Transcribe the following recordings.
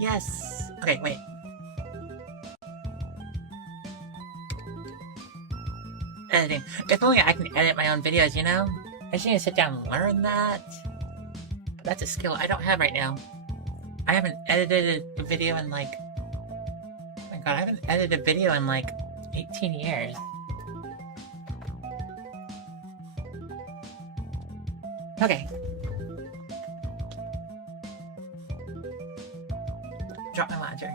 Yes! Okay, wait. Editing. If only I can edit my own videos, you know? I just need to sit down and learn that. That's a skill I don't have right now. I haven't edited a video in like... Oh my god, I haven't edited a video in like 18 years. Okay. Drop my ladder.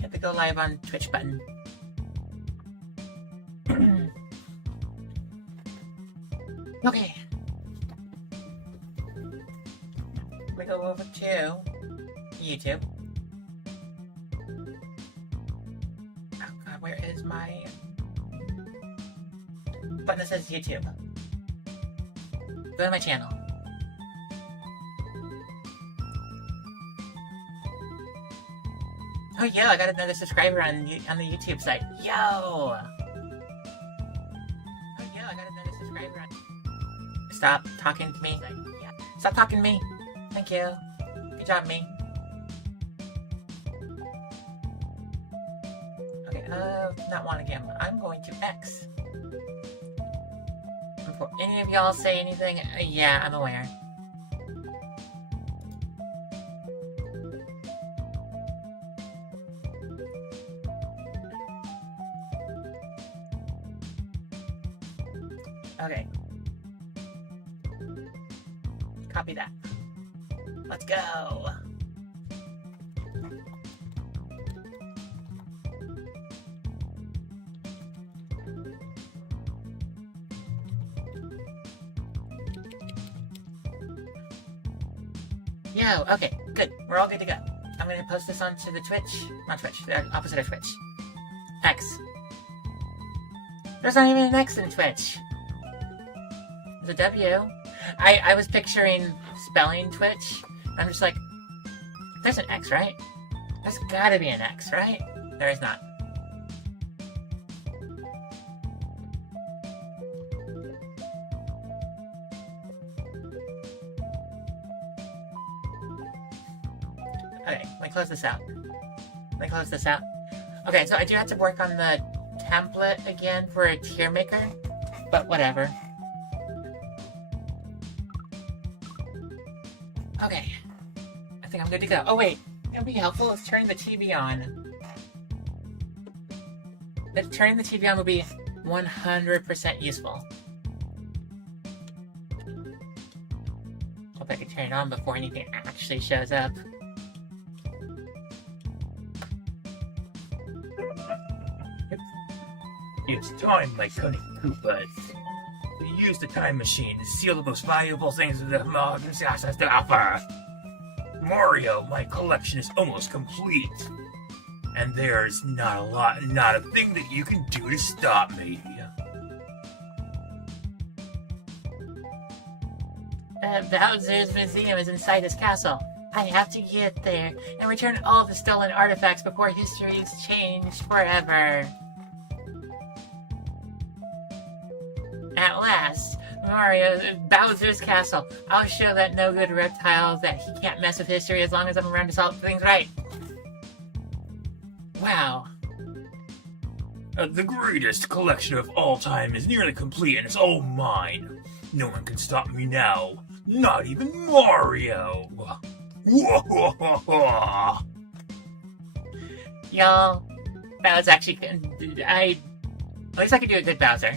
Hit the go live on Twitch button. Okay. We go over to YouTube. Oh god, where is my button that says YouTube? Go to my channel. Oh yeah, I got another subscriber on the YouTube site. Yo! Oh yeah, I got another subscriber on... Stop talking to me. Stop talking to me. Thank you. Good job, me. Okay, not one again. I'm going to X. Before any of y'all say anything, yeah, I'm aware. Okay. Copy that. Let's go! Yo, okay, good. We're all good to go. I'm gonna post this onto the Twitch. Not Twitch, the opposite of Twitch. X. There's not even an X in Twitch. There's a W. I was picturing spelling Twitch. I'm just like, there's an X, right? There's gotta be an X, right? There is not. Okay, let me close this out. Okay, so I do have to work on the template again for a tier maker, but whatever. Okay, I think I'm good to go. Oh wait, it'll be helpful. Let's turn the TV on. Turning the TV on will be 100% useful. Hope I can turn it on before anything actually shows up. It's time, my cunning Koopas, to use the time machine to steal the most valuable things that the modern SNES has to offer. Mario, my collection is almost complete, and there's not a thing that you can do to stop me. Bowser's museum is inside his castle. I have to get there and return all the stolen artifacts before history is changed forever. At last, Bowser's castle. I'll show that no-good reptile that he can't mess with history as long as I'm around to solve things right. Wow. The greatest collection of all time is nearly complete and it's all mine. No one can stop me now. Not even Mario. Y'all, that was actually... at least I could do a good Bowser.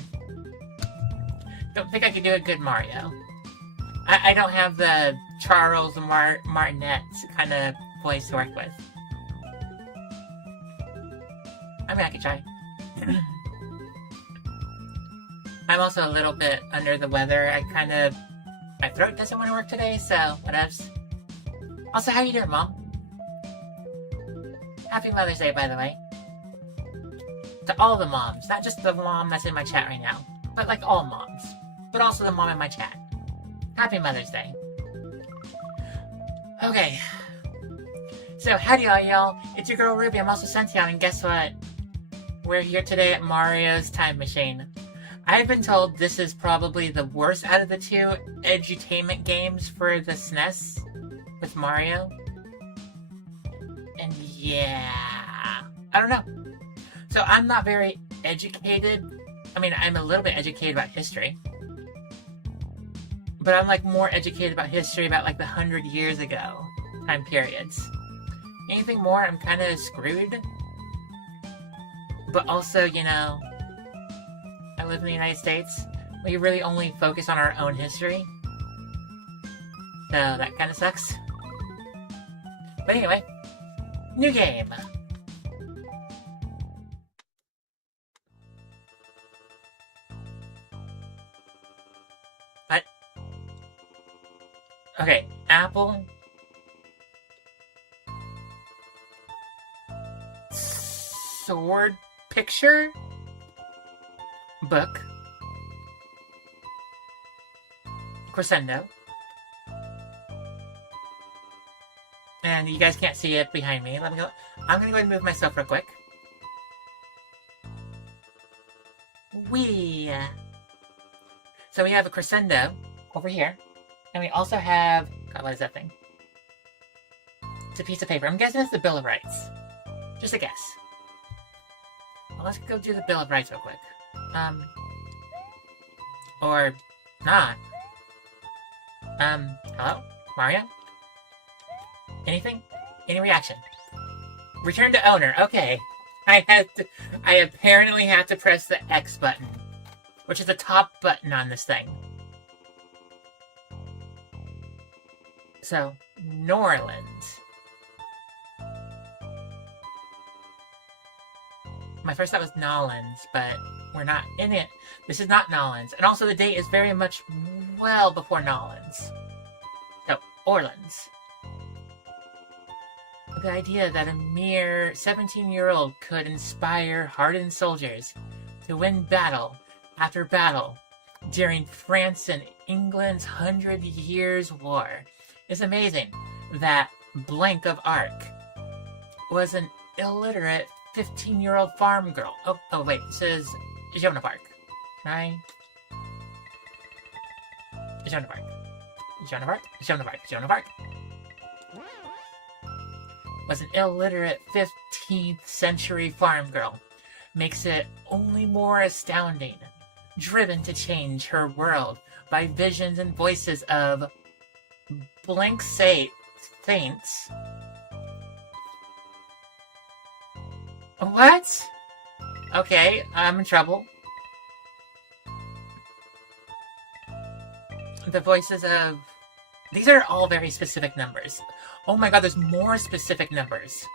Don't think I could do a good Mario. I don't have the Charles Martinet kind of voice to work with. I mean, I could try. I'm also a little bit under the weather. My throat doesn't want to work today, so whatevs. Also, how you doing, Mom? Happy Mother's Day, by the way. To all the moms, not just the mom that's in my chat right now, but like all moms. But also the mom in my chat. Happy Mother's Day. Okay. So, howdy y'all. It's your girl Ruby, I'm also Scenteon, and guess what? We're here today at Mario's Time Machine. I've been told this is probably the worst out of the two edutainment games for the SNES with Mario. And yeah, I don't know. So I'm not very educated. I mean, I'm a little bit educated about history. But I'm like more educated about history about like the 100 years ago time periods. Anything more, I'm kind of screwed. But also, you know, I live in the United States. We really only focus on our own history. So that kind of sucks. But anyway, new game. What? Okay, Apple. Sword picture? Book. Crescendo. And you guys can't see it behind me. Let me go. I'm gonna go ahead and move myself real quick. Wee. So we have a crescendo over here. And we also have... God, what is that thing? It's a piece of paper. I'm guessing it's the Bill of Rights. Just a guess. Well, let's go do the Bill of Rights real quick. Or not. Hello? Mario? Anything? Any reaction? Return to owner. Okay. I apparently have to press the X button, which is the top button on this thing. So, New Orleans. My first thought was Nolans, but we're not in it. This is not Nolans. And also the date is very much well before Nolans. So, Orleans. The idea that a mere 17-year-old could inspire hardened soldiers to win battle after battle during France and England's 100 Years' War is amazing. That blank of Arc was an illiterate 15-year-old farm girl. Oh wait, this is Joan of Arc. Can I? Joan of Arc. Joan of Arc? Joan of Arc. Joan of Arc. Was an illiterate 15th century farm girl. Makes it only more astounding. Driven to change her world by visions and voices of blank saints. What? Okay, I'm in trouble. The voices of... These are all very specific numbers. Oh my god, there's more specific numbers.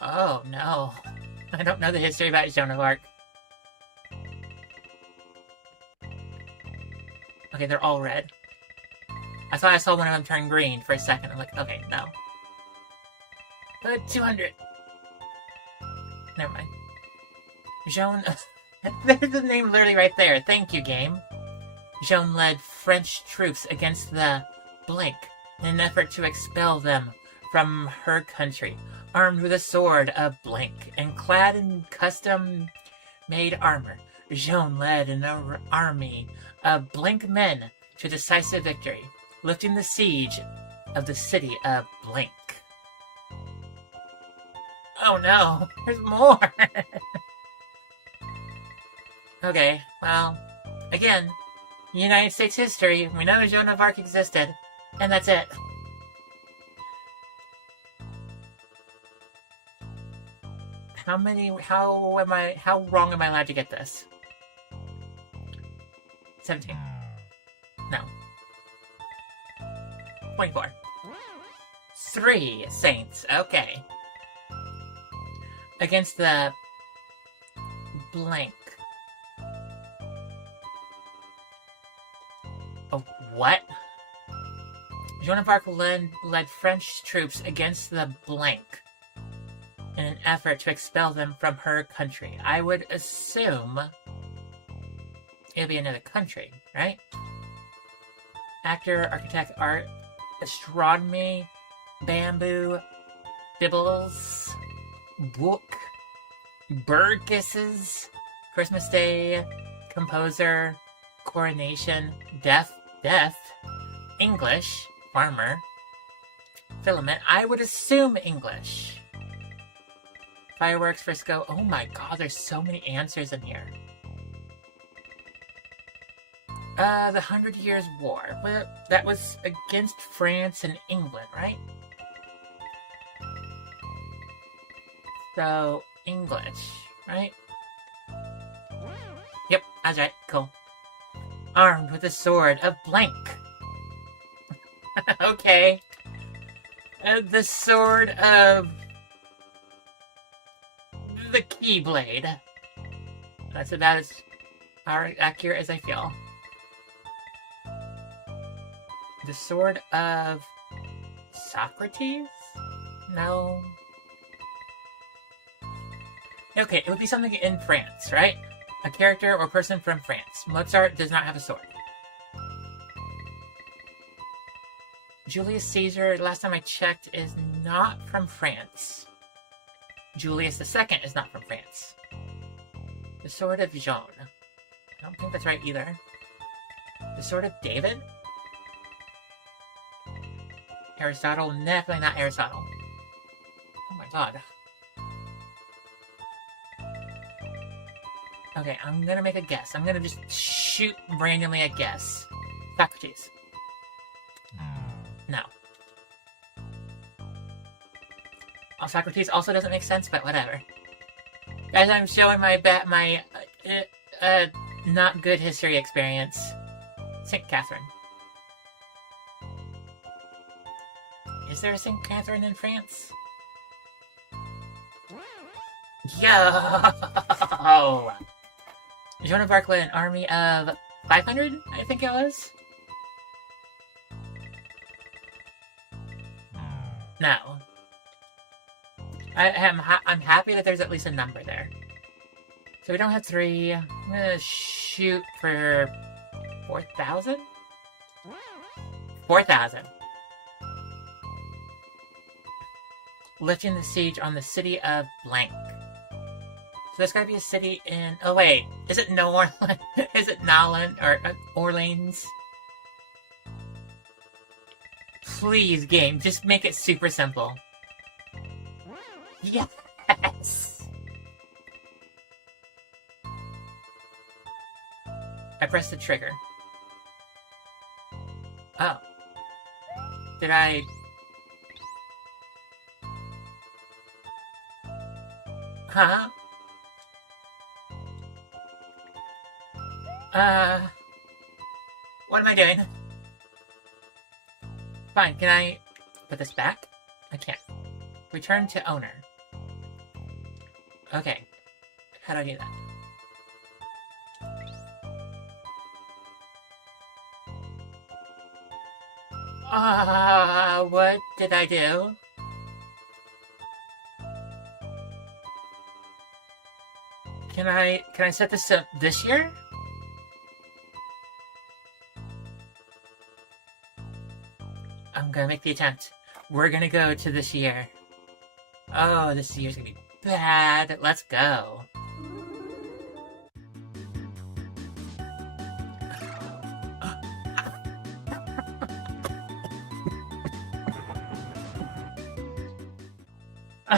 Oh no. I don't know the history about Joan of Arc. Okay, they're all red. I thought I saw one of them turn green for a second. I'm like, okay, no. 200. Never mind. Joan... There's the name literally right there. Thank you, game. Joan led French troops against the blank in an effort to expel them from her country, armed with a sword of blank and clad in custom-made armor. Joan led an army of blank men to decisive victory, lifting the siege of the city of blank. Oh no, there's more! Okay, well, again, United States history, we know Joan of Arc existed, and that's it. How wrong am I allowed to get this? 17. No. 24. 3 saints, okay. Against the blank. Oh, what? Joan of Arc led French troops against the blank in an effort to expel them from her country. I would assume it'd be another country, right? Actor, architect, art, astronomy, bamboo, bibbles, book, bird kisses, Christmas Day, composer, coronation, death, English, farmer, Filament. I would assume English. Fireworks, Frisco. Oh my god, there's so many answers in here. The 100 Years' War. Well, that was against France and England, right? So, English, right? Yep, that's right. Cool. Armed with a sword of blank. Okay. The sword of the Keyblade. That's about as accurate as I feel. The sword of Socrates? No. Okay, it would be something in France, right? A character or person from France. Mozart does not have a sword. Julius Caesar, last time I checked, is not from France. Julius II is not from France. The sword of Jean. I don't think that's right either. The sword of David? Aristotle? Definitely not Aristotle. Oh my god. Okay, I'm gonna make a guess. I'm gonna just shoot randomly a guess. Socrates. No. Oh, Socrates also doesn't make sense, but whatever. Guys, I'm showing my not good history experience. St. Catherine. Is there a St. Catherine in France? Yo! Joan of Arc led an army of 500, I think it was? No. I'm happy that there's at least a number there. So we don't have 3. I'm gonna shoot for 4,000? 4,000. Lifting the siege on the city of blank. So there's gotta be a city in... Oh wait, is it New Orleans? Is it Nolan or Orleans? Please, game, just make it super simple. Yes! I pressed the trigger. Oh. Did I... Huh? What am I doing? Fine, can I put this back? I can't. Return to owner. Okay. How do I do that? What did I do? Can I set this up this year? I'm gonna make the attempt. We're gonna go to this year. Oh, this year's gonna be bad. Let's go.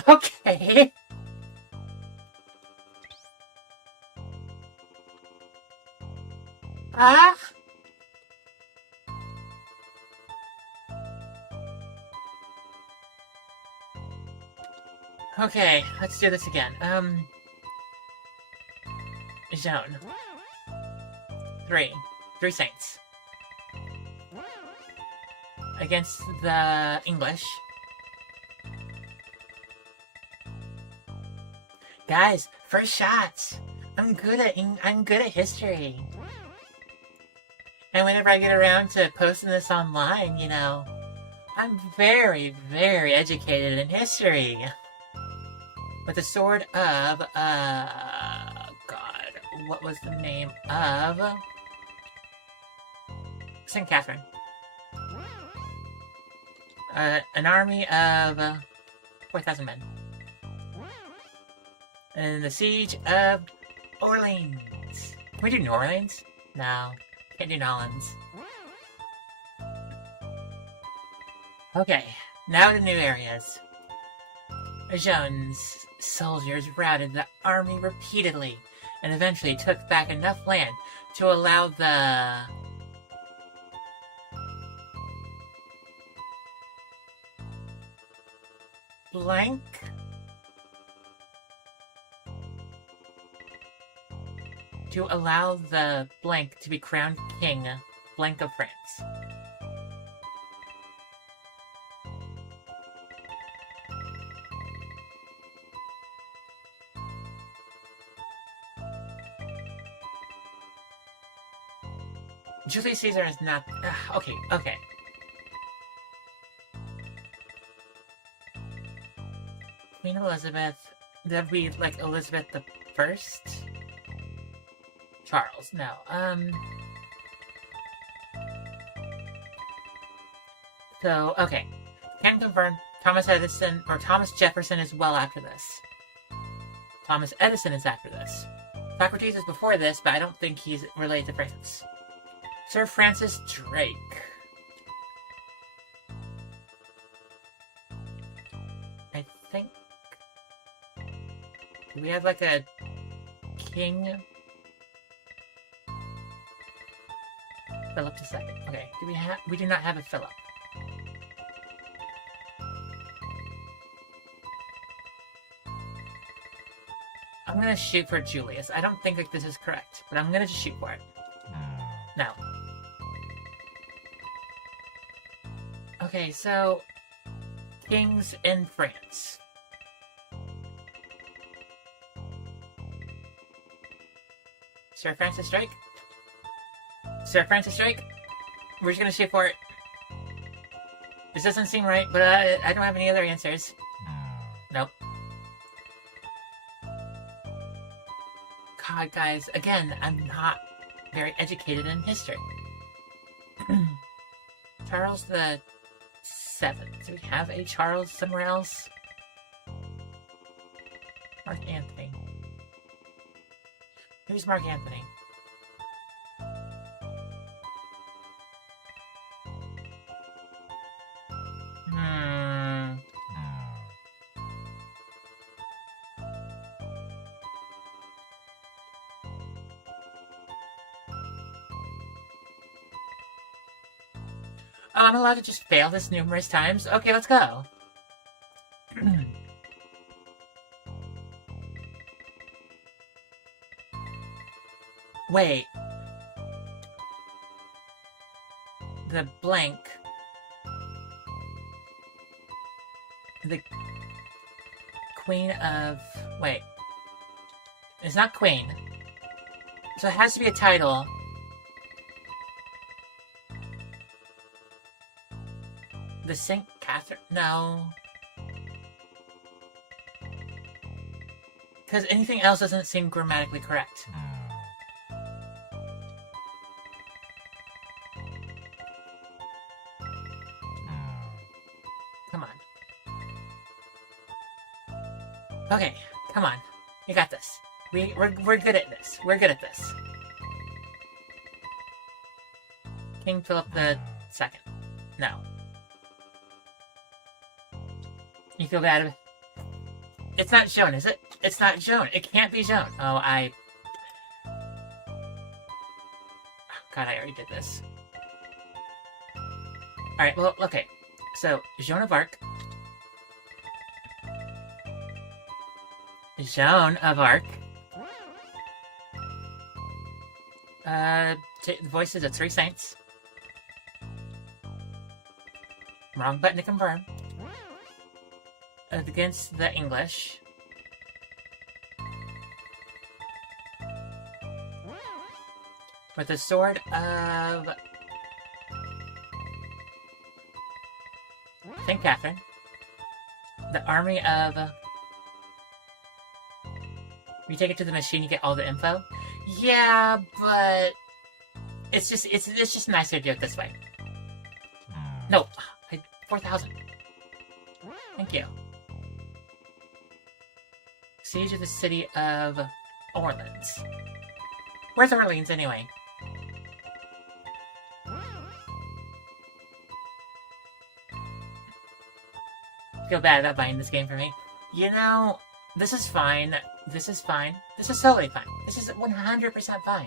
Okay. Ah. Okay, let's do this again. Zone. 3 saints. Against the English. Guys, first shots. I'm good at history. And whenever I get around to posting this online, you know, I'm very, very educated in history. With the sword of, God, what was the name of? St. Catherine. An army of 4,000 men. And the siege of Orleans. Can we do New Orleans? No, can't do New Orleans. Okay, Now to new areas. Jones' soldiers routed the army repeatedly and eventually took back enough land to allow the blank to be crowned king blank of France. Julius Caesar is not... okay. Queen Elizabeth... That'd be, like, Elizabeth the First? Charles, no. So, okay. Can confirm Thomas Jefferson is well after this. Thomas Edison is after this. Socrates is before this, but I don't think he's related to France. Sir Francis Drake. I think... Do we have like a king? Philip II. Okay, we do not have a Philip. I'm gonna shoot for Julius. I don't think like this is correct, but I'm gonna just shoot for it. No. Okay, so kings in France. Sir Francis Drake? Sir Francis Drake? We're just gonna shoot for it. This doesn't seem right, but I don't have any other answers. Nope. God, guys, again, I'm not very educated in history. Charles the Seventh. Do we have a Charles somewhere else? Mark Anthony. Who's Mark Anthony? Oh, I'm allowed to just fail this numerous times? Okay, let's go. Wait. The blank. The Queen of... Wait. It's not Queen. So it has to be a title. The St. Catherine? No. Because anything else doesn't seem grammatically correct. Come on. Okay, come on. You got this. We're good at this. We're good at this. King Philip II. No. You feel bad? It's not shown, is it? It's not shown. It can't be shown. Oh, God, I already did this. Alright, well, okay. So, Joan of Arc. Joan of Arc. The voices of 3 saints. Wrong button to confirm. Against the English. With the sword of St. Catherine. The army of... You take it to the machine, you get all the info. Yeah, but it's just nicer to do it this way. No, 4,000. Thank you. Siege of the city of Orleans. Where's Orleans anyway? feel bad about buying this game for me. You know, this is fine. This is fine. This is totally fine. This is 100% fine.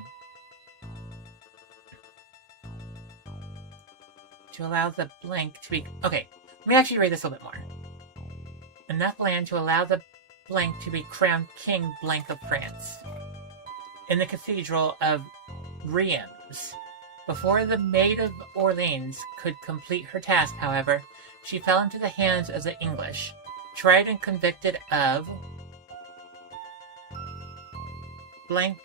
To allow the blank to be... Okay, let me actually read this a little bit more. Enough land to allow the blank to be crowned King Blank of France. In the Cathedral of Reims. Before the Maid of Orleans could complete her task, however, she fell into the hands of the English, tried and convicted of... blank.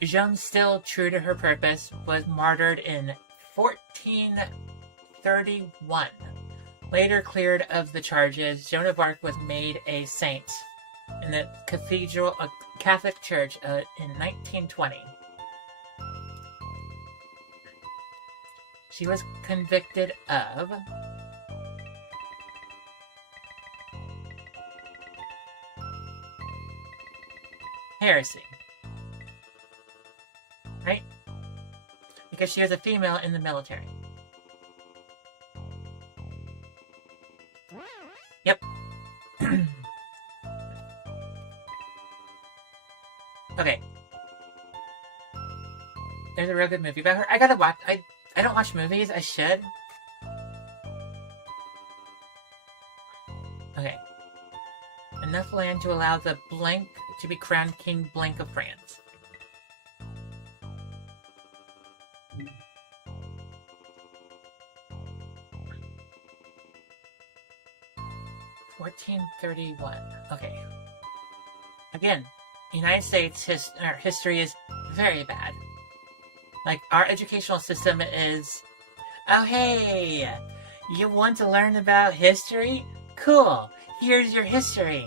Jeanne, still true to her purpose, was martyred in 1431. Later cleared of the charges, Joan of Arc was made a saint in the Cathedral, a Catholic Church, in 1920. She was convicted of heresy. Right? Because she was a female in the military. Yep. Okay. There's a real good movie about her. I gotta watch. I don't watch movies. I should. Okay. Enough land to allow the blank to be crowned King Blank of France. (1431). Okay. Again, United States history is very bad. Like, our educational system is... Oh, hey! You want to learn about history? Cool! Here's your history.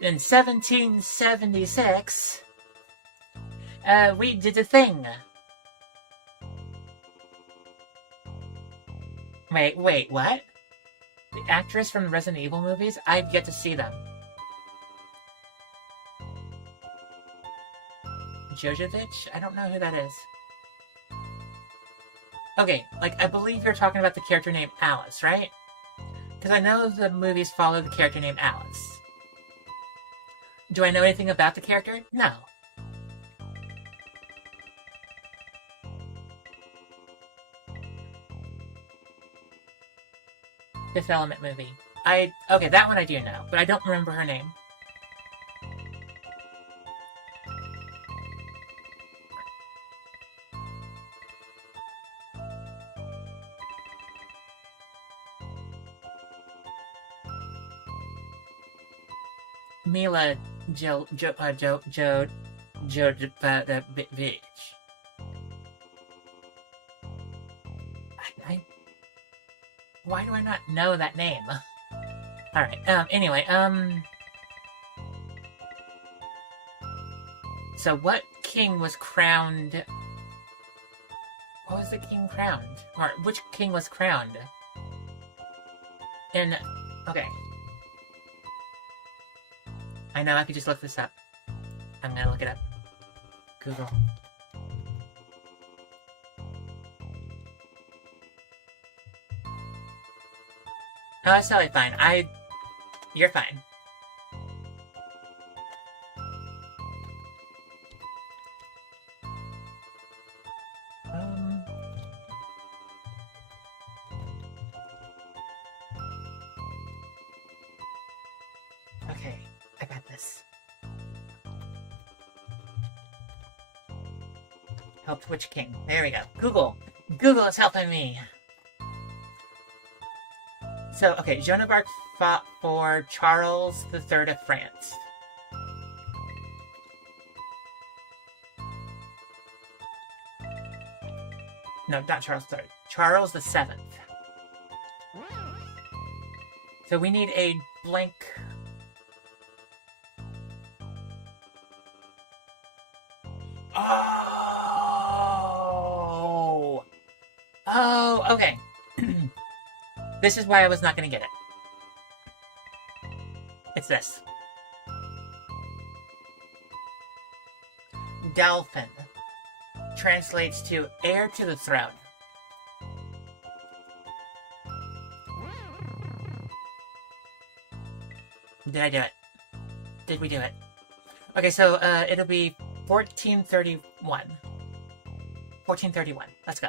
In 1776, we did a thing. Wait, what? The actress from the Resident Evil movies? I've yet to see them. Jojovich? I don't know who that is. Okay, like, I believe you're talking about the character named Alice, right? Because I know the movies follow the character named Alice. Do I know anything about the character? No. Fifth Element movie. Okay, that one I do know, but I don't remember her name. Mila Jovovich. Why do I not know that name? Alright, anyway, so what king was crowned... What was the king crowned? Or, which king was crowned? Okay. I know I could just look this up. I'm gonna look it up. Google. Oh, it's totally fine. You're fine. Okay, I got this. Helped which king? There we go. Google! Google is helping me! So, okay, Joan of Arc fought for Charles III of France. No, not Charles III. Charles VII. So we need a blank... Oh! Oh, okay. This is why I was not going to get it. It's this. Dolphin translates to heir to the throne. Did I do it? Did we do it? Okay, so it'll be 1431. 1431. Let's go.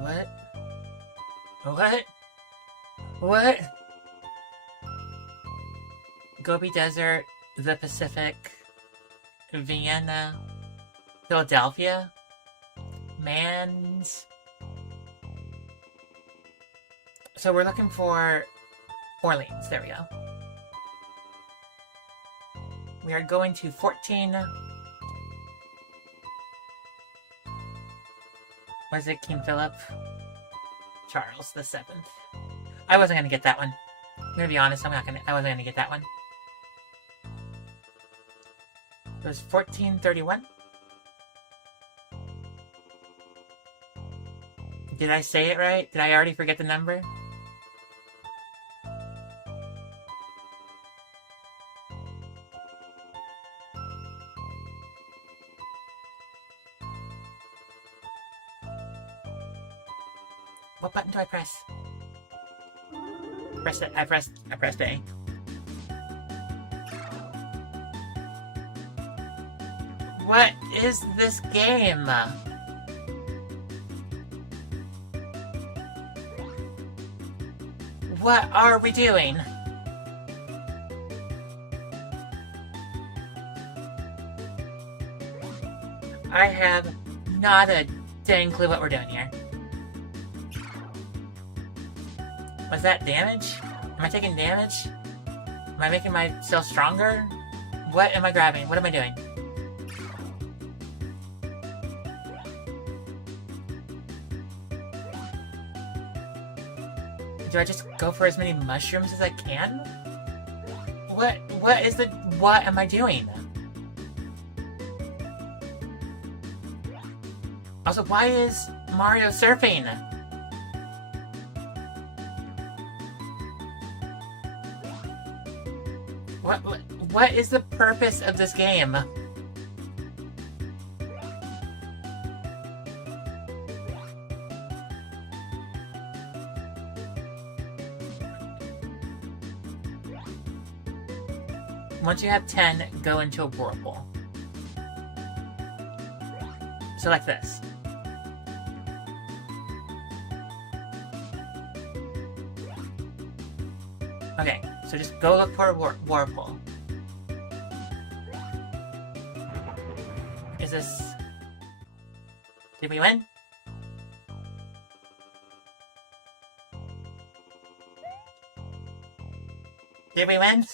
What? What? What? Gobi Desert, the Pacific, Vienna, Philadelphia, Mans. So we're looking for Orleans. There we go. We are going to 14... Was it King Philip? Charles the 7th. I wasn't gonna get that one. I'm gonna be honest, I wasn't gonna get that one. It was 1431. Did I say it right? Did I already forget the number? What button do I press? Press it. I pressed A. What is this game? What are we doing? I have not a dang clue what we're doing here. Was that damage? Am I taking damage? Am I making myself stronger? What am I grabbing? What am I doing? Do I just go for as many mushrooms as I can? What am I doing? Also, why is Mario surfing? What is the purpose of this game? Once you have 10, go into a whirlpool. So like this. Okay, so just go look for a whirlpool. Is this... Did we win? Did we win?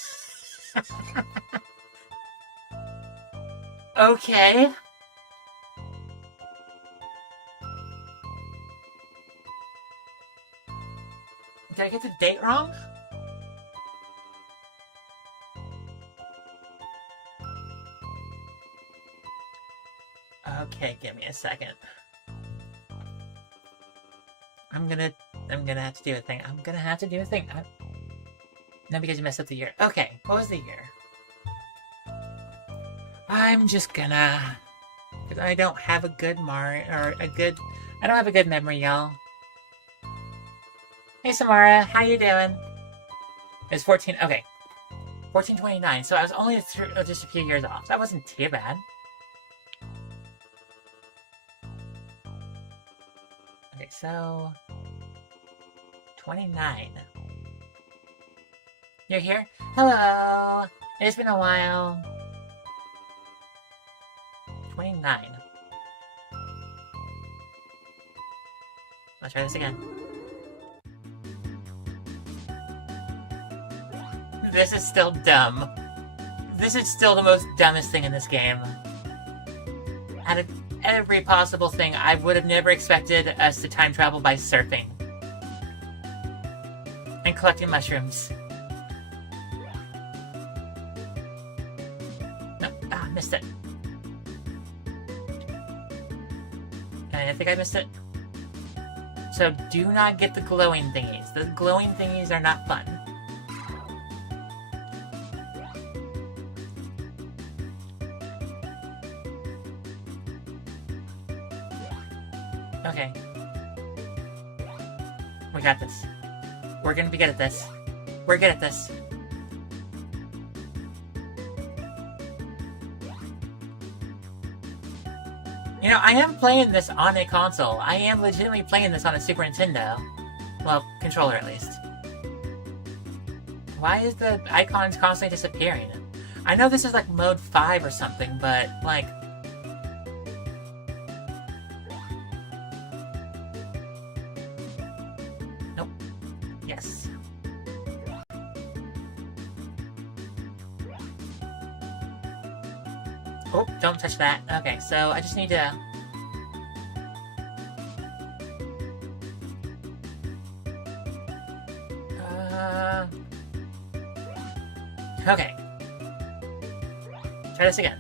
Okay. Did I get the date wrong? Okay, give me a second. I'm gonna have to do a thing. No, because you messed up the year. Okay, what was the year? I'm just gonna... Because I don't have a good I don't have a good memory, y'all. Hey, Samara, how you doing? It's 14... Okay. 1429, so I was only just a few years off. That wasn't too bad. Okay, so... 29. You're here? Hello! It's been a while. 29. Let's try this again. This is still dumb. This is still the most dumbest thing in this game. Out of every possible thing, I would have never expected us to time travel by surfing. And collecting mushrooms. No, missed it. I think I missed it. So do not get the glowing thingies. The glowing thingies are not fun. We got this. We're gonna be good at this. We're good at this. You know, I am playing this on a console. I am legitimately playing this on a Super Nintendo. Well, controller at least. Why is the icons constantly disappearing? I know this is like mode 5 or something, but like... Nope. Yes. Oh, don't touch that. Okay, so I just need to... Okay. Try this again.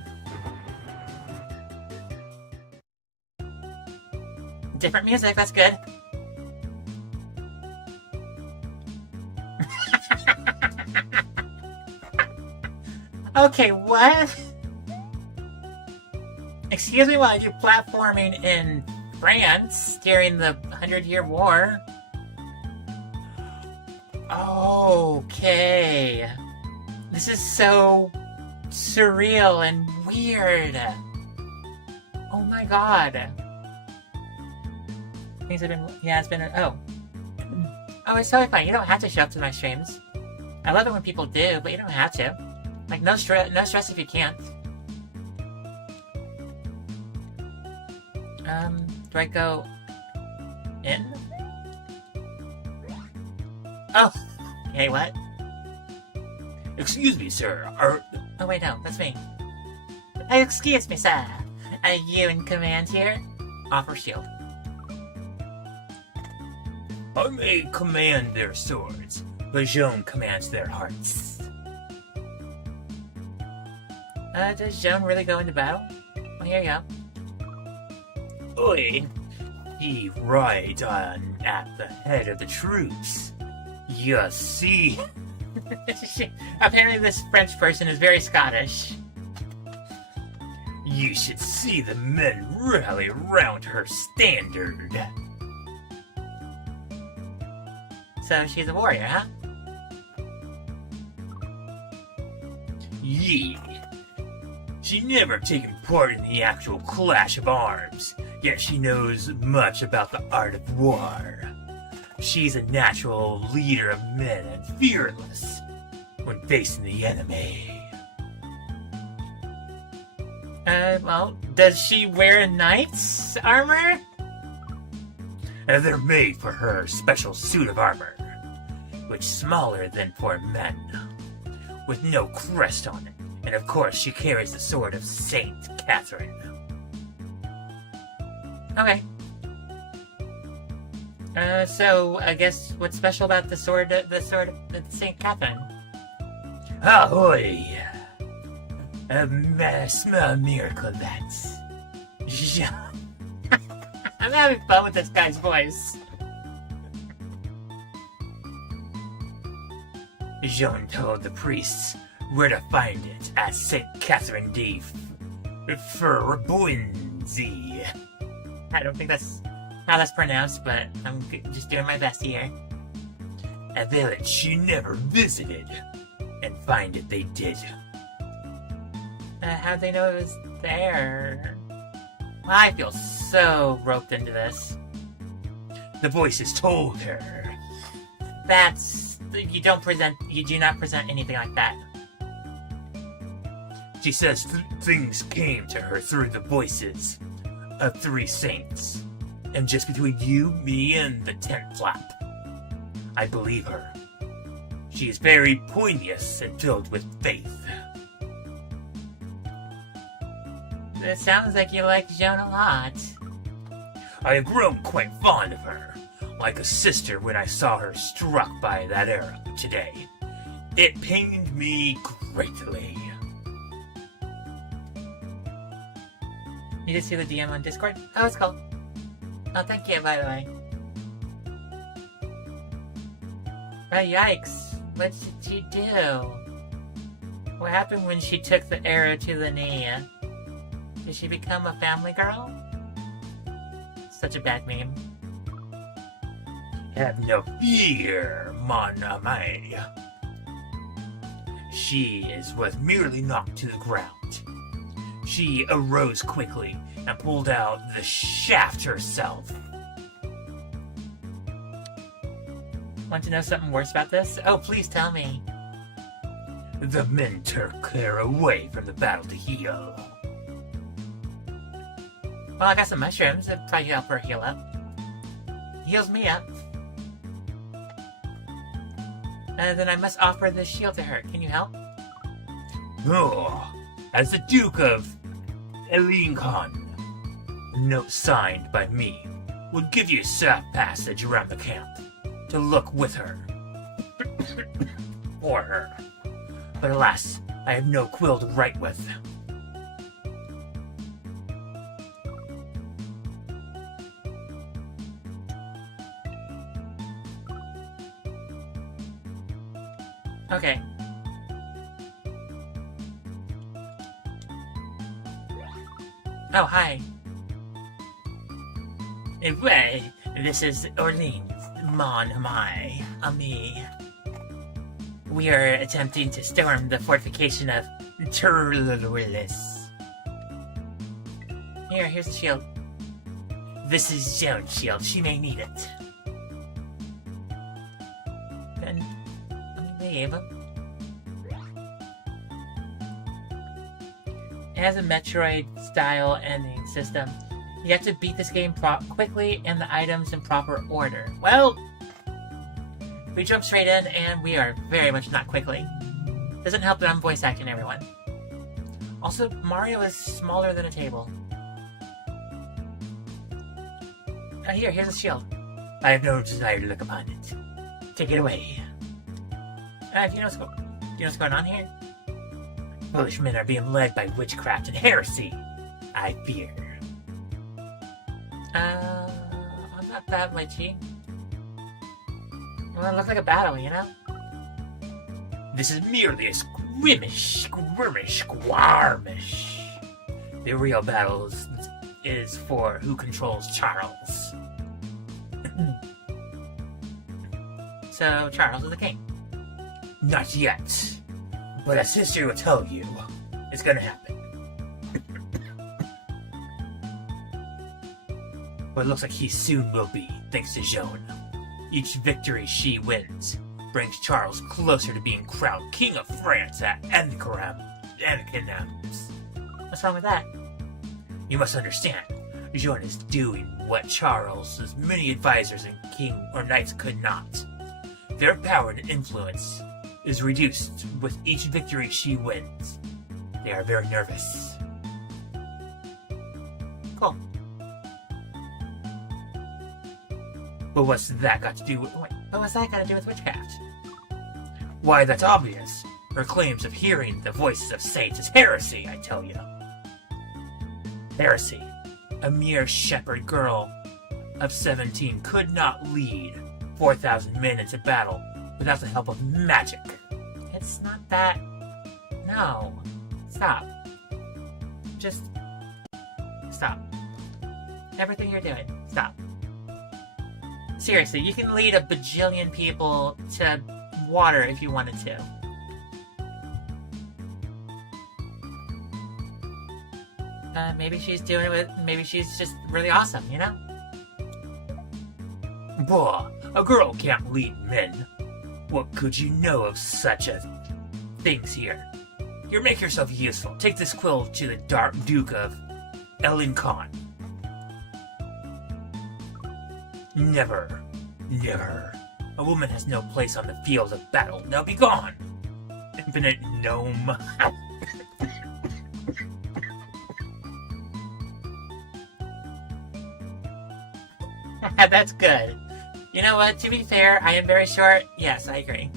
Different music, that's good. Okay, what? Excuse me while I do platforming in France during the 100-Year War. Okay. This is so surreal and weird. Oh my god. Things have been... Yeah, it's been... Oh, it's totally fine. You don't have to show up to my streams. I love it when people do, but you don't have to. Like, no stress if you can't. Do I go... in? Oh! Hey, what? Excuse me, sir. Oh, wait, no. That's me. Excuse me, sir. Are you in command here? Offer shield. I may command their swords, but Joan commands their hearts. Does Joan really go into battle? Well, here you go. Oi! He ride on at the head of the troops. You see? Apparently this French person is very Scottish. You should see the men rally around her standard. So she's a warrior, huh? Yee. She never taken part in the actual clash of arms, yet she knows much about the art of war. She's a natural leader of men and fearless when facing the enemy. Well, does she wear a knight's armor? And they're made for her special suit of armor, which is smaller than for men, with no crest on it. And of course, she carries the sword of Saint Catherine. Okay. So I guess what's special about the sword of Saint Catherine? Ahoy! A small miracle, that's... I'm having fun with this guy's voice. Jean told the priests where to find it at St. Catherine de Furbuinzy. I don't think that's how that's pronounced, but I'm just doing my best here. A village she never visited, and find it they did. How'd they know it was there? I feel so roped into this. The voices told her. That's... You do not present anything like that. She says things came to her through the voices of 3 saints. And just between you, me, and the tent flap, I believe her. She is very poignant and filled with faith. It sounds like you like Joan a lot. I have grown quite fond of her, like a sister when I saw her struck by that arrow today. It pained me greatly. You just see the DM on Discord? Oh, it's cool. Oh, thank you, by the way. But yikes. What did she do? What happened when she took the arrow to the knee? Did she become a family girl? Such a bad meme. Have no fear, mon ami. She was merely knocked to the ground. She arose quickly and pulled out the shaft herself. Want to know something worse about this? Oh, please tell me. The men took her away from the battle to heal. Well, I got some mushrooms. That'd probably help her heal up. Heals me up. And then I must offer this shield to her. Can you help? Oh, as the Duke of Elinkhan, a note signed by me would give you safe passage around the camp to look with her. For her. But alas, I have no quill to write with. Okay. Oh, hi. Anyway, this is Orleans, mon ami. We are attempting to storm the fortification of Turlelis. Here's the shield. This is Joan's shield. She may need it. Then let me leave. It has a Metroid-style ending system. You have to beat this game quickly and the items in proper order. Well, we jump straight in and we are very much not quickly. Doesn't help that I'm voice acting everyone. Also, Mario is smaller than a table. Here's a shield. I have no desire to look upon it. Take it away. Do you know what's going on here? Foolish men are being led by witchcraft and heresy. I fear. I'm not that witchy. Well, it looks like a battle, you know? This is merely a squirmish. The real battle is for who controls Charles. So, Charles is the king. Not yet. But as history will tell you, it's gonna happen. But it looks like he soon will be, thanks to Joan. Each victory she wins brings Charles closer to being crowned King of France at Anakinams. What's wrong with that? You must understand, Joan is doing what Charles's many advisors and king or knights could not. Their power and influence is reduced with each victory she wins. They are very nervous. Cool. But what's that got to do with... But what's that got to do with witchcraft? Why, that's obvious. Her claims of hearing the voices of saints is heresy, I tell you. Heresy. A mere shepherd girl of 17 could not lead 4,000 men into battle without the help of magic. It's not that... No. Stop. Just... Stop. Everything you're doing. Stop. Seriously, you can lead a bajillion people to water if you wanted to. Maybe she's doing it with... Maybe she's just really awesome, you know? Boah, a girl can't lead men. What could you know of such things here? Here, make yourself useful. Take this quill to the Duke of Elinkhan. Never. A woman has no place on the field of battle. Now be gone, infinite gnome. That's good. You know what? To be fair, I am very short. Yes, I agree.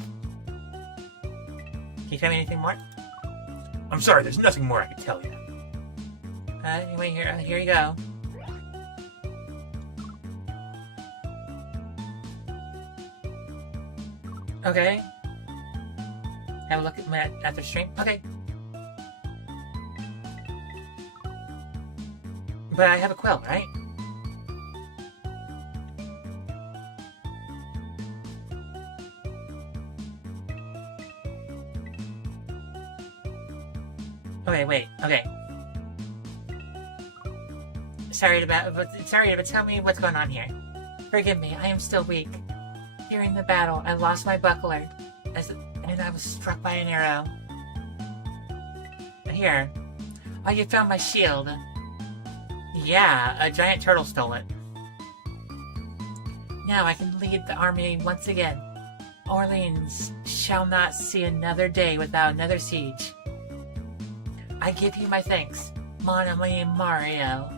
Can you tell me anything more? I'm sorry, there's nothing more I can tell you. Anyway, here you go. Okay. Have a look at the stream. Okay. But I have a quill, right? Okay, wait. Okay. Sorry, but tell me what's going on here. Forgive me, I am still weak. During the battle, I lost my buckler, and I was struck by an arrow. Here. Oh, you found my shield. Yeah, a giant turtle stole it. Now I can lead the army once again. Orleans shall not see another day without another siege. I give you my thanks, Mon ami Mario.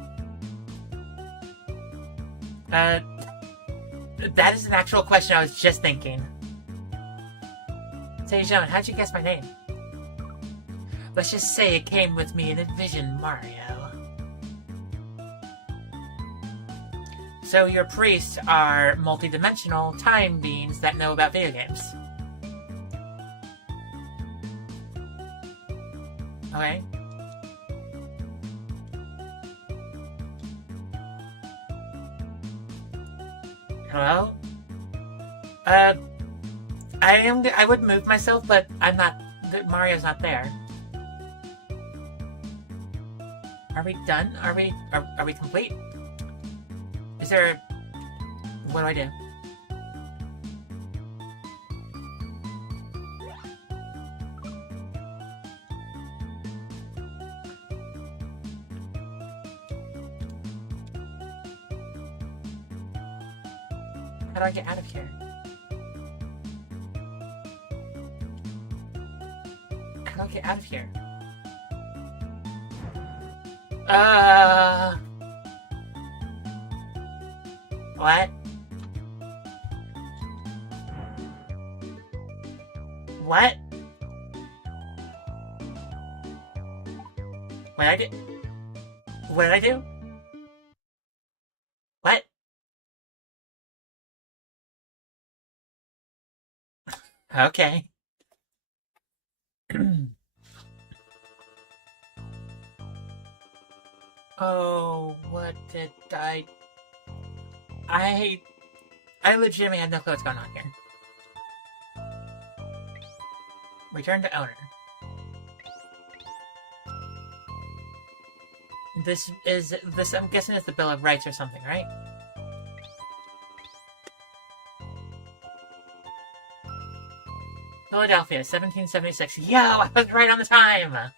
That is an actual question I was just thinking. Scenteon, how'd you guess my name? Let's just say it came with me in a vision, Mario. So your priests are multi-dimensional time beings that know about video games. Okay. Hello? I would move myself, but I'm not. Mario's not there. Are we done? Are we complete? Is there? What do I do? How do I get out of here? How do I get out of here? What? What? What did I do? What did I do? What? Okay. Oh, what did I legitimately had no clue what's going on here. Return to owner. This I'm guessing is the Bill of Rights or something, right? Philadelphia, 1776. Yo, I was right on the time!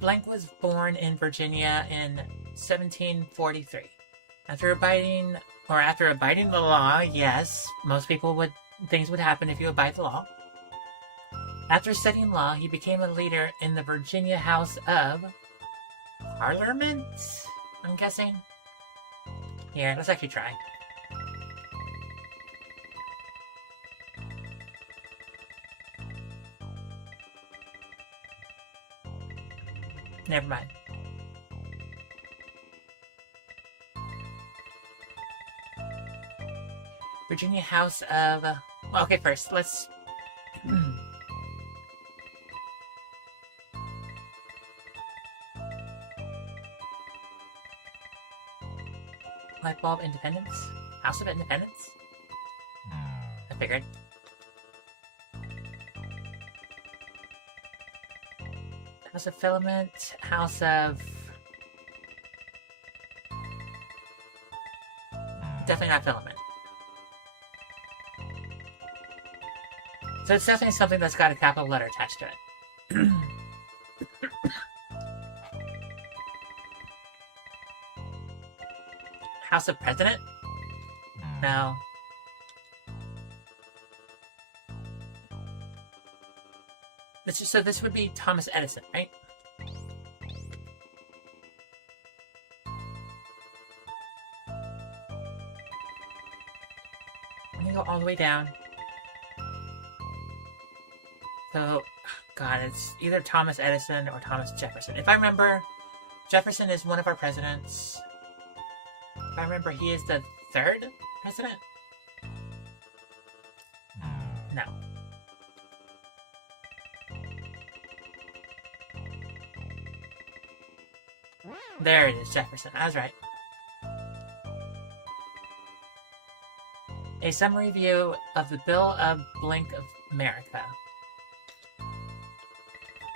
Blank was born in Virginia in 1743. After abiding the law, yes, things would happen if you abide the law. After studying law, he became a leader in the Virginia House of Parliament? I'm guessing. Here, let's actually try. Never mind. Virginia House of... Okay, first, let's... Light bulb Independence? House of Independence? I figured. House of Filament, House of... Definitely not Filament. So it's definitely something that's got a capital letter attached to it. House of President? No. So this would be Thomas Edison, right? Let me go all the way down. So, God, it's either Thomas Edison or Thomas Jefferson. If I remember, Jefferson is one of our presidents. If I remember, he is the third president? No. There it is, Jefferson. I was right. A summary view of the Bill of Blank of America.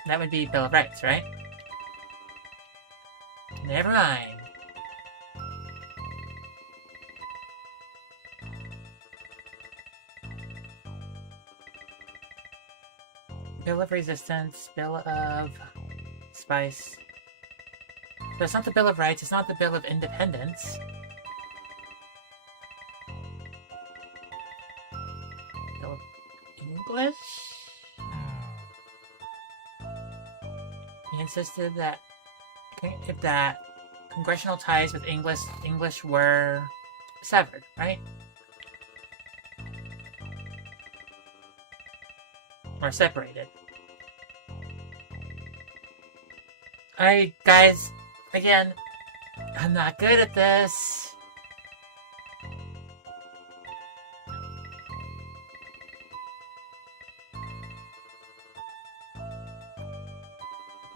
That would be Bill of Rights, right? Never mind. Bill of Resistance, Bill of Spice. So it's not the Bill of Rights, it's not the Bill of Independence. Bill of English? He insisted that congressional ties with English were severed, right? Or separated. Alright, guys. Again, I'm not good at this.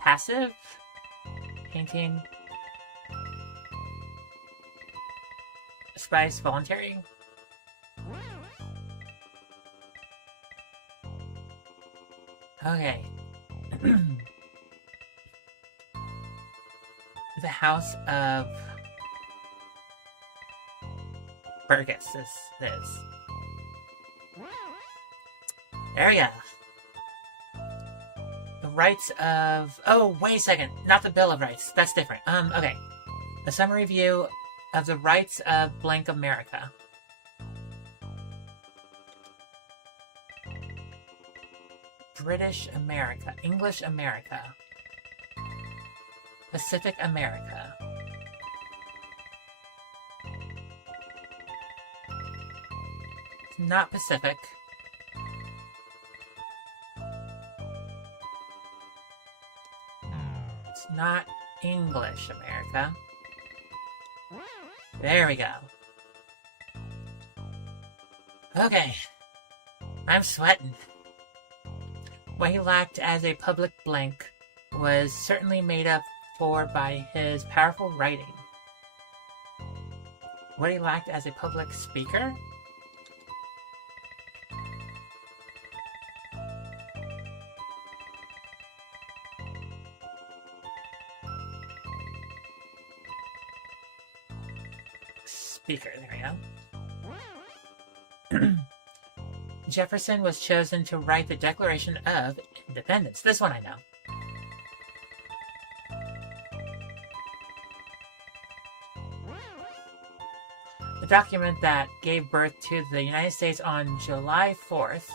Passive? Painting? Spice? Voluntary? Okay. The House of Burgess is this. There we go. The rights of... Oh, wait a second. Not the Bill of Rights. That's different. Okay. A summary view of the rights of blank America. British America. English America. Pacific America. It's not Pacific. It's not English America. There we go. Okay. I'm sweating. What he lacked as a public blank was certainly made up for by his powerful writing. What he lacked as a public speaker? Speaker, there we go. Jefferson was chosen to write the Declaration of Independence. This one I know. The document that gave birth to the United States on July 4th,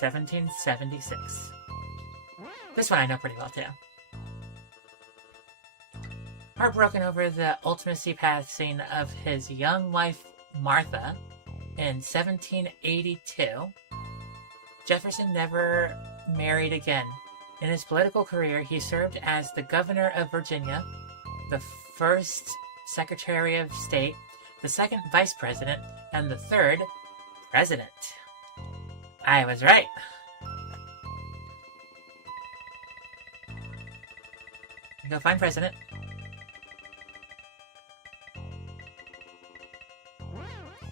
1776. This one I know pretty well too. Heartbroken over the ultimacy passing of his young wife Martha in 1782, Jefferson never married again. In his political career, he served as the governor of Virginia, the first Secretary of State, the second Vice President, and the third President. I was right. Go find President.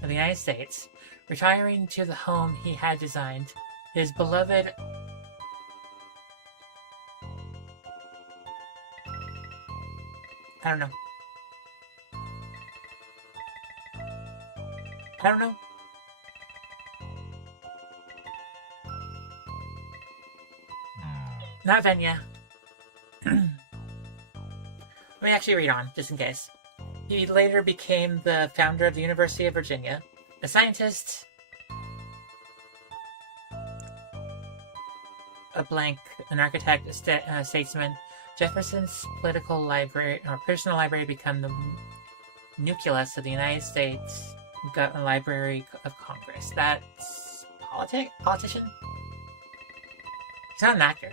Of the United States, retiring to the home he had designed, his beloved I don't know. Not Venya. Let me actually read on, just in case. He later became the founder of the University of Virginia, a scientist, an architect, a statesman. Jefferson's political library, or personal library, became the nucleus of the United States Library of Congress. That's politician? He's not an actor.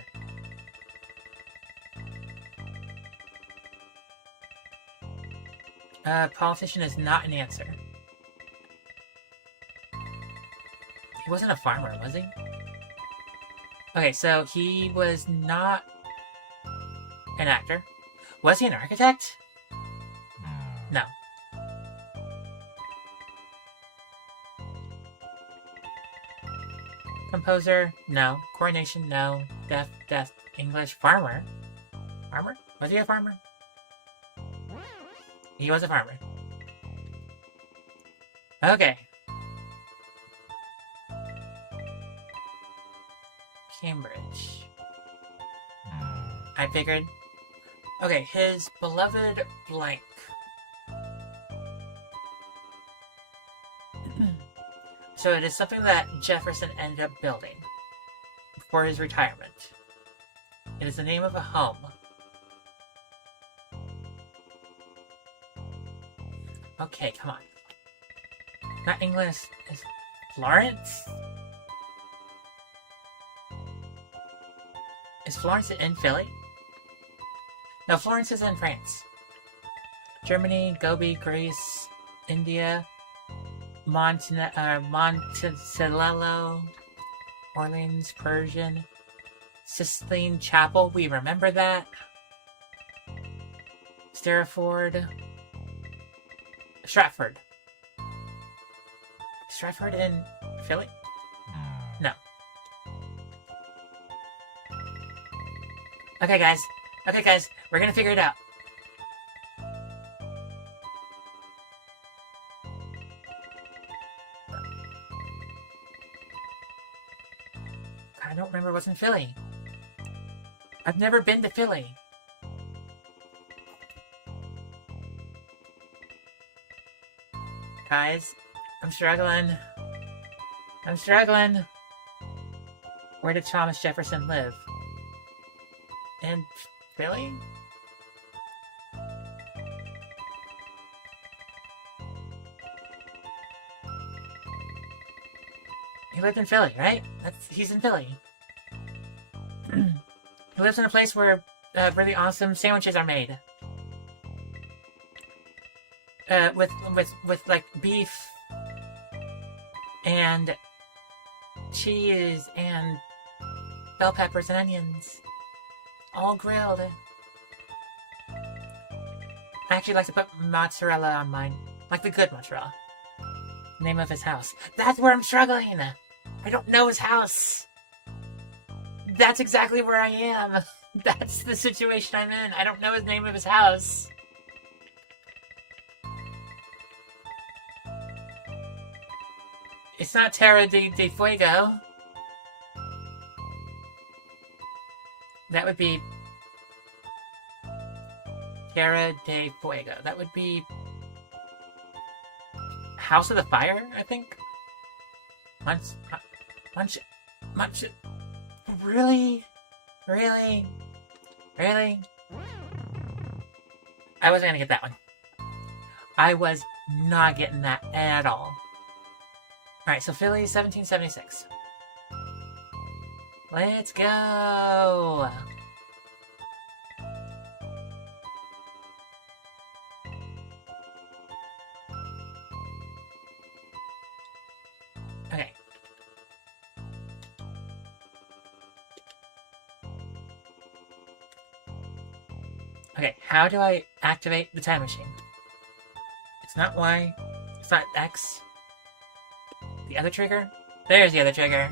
Politician is not an answer. He wasn't a farmer, was he? Okay, so he was not an actor. Was he an architect? No. Composer, no. Coronation, no. Death, English. Farmer? Farmer? Was he a farmer? He was a farmer. Okay. Cambridge. I figured. Okay, his beloved blank. So it is something that Jefferson ended up building for his retirement. It is the name of a home. Okay, come on. Not English. Is Florence? Is Florence in Philly? No, Florence is in France. Germany, Gobi, Greece, India, Monticello, Orleans, Persian, Sistine Chapel. We remember that. Stratford. Stratford in Philly? No. Okay, guys. We're gonna figure it out. I don't remember what's in Philly. I've never been to Philly. Guys, I'm struggling. Where did Thomas Jefferson live? In Philly? He lived in Philly, right? He's in Philly. He lives in a place where really awesome sandwiches are made. With like beef and cheese and bell peppers and onions, all grilled. I actually like to put mozzarella on mine, like the good mozzarella. Name of his house. That's where I'm struggling. I don't know his house. That's exactly where I am. That's the situation I'm in. I don't know his name of his house. It's not Terra de Fuego. That would be Terra de Fuego. That would be House of the Fire, I think. Munch. Really? I wasn't gonna get that one. I was not getting that at all. Alright, so Philly, 1776. Let's go! Okay. Okay, how do I activate the time machine? It's not Y. It's not X. The other trigger? There's the other trigger.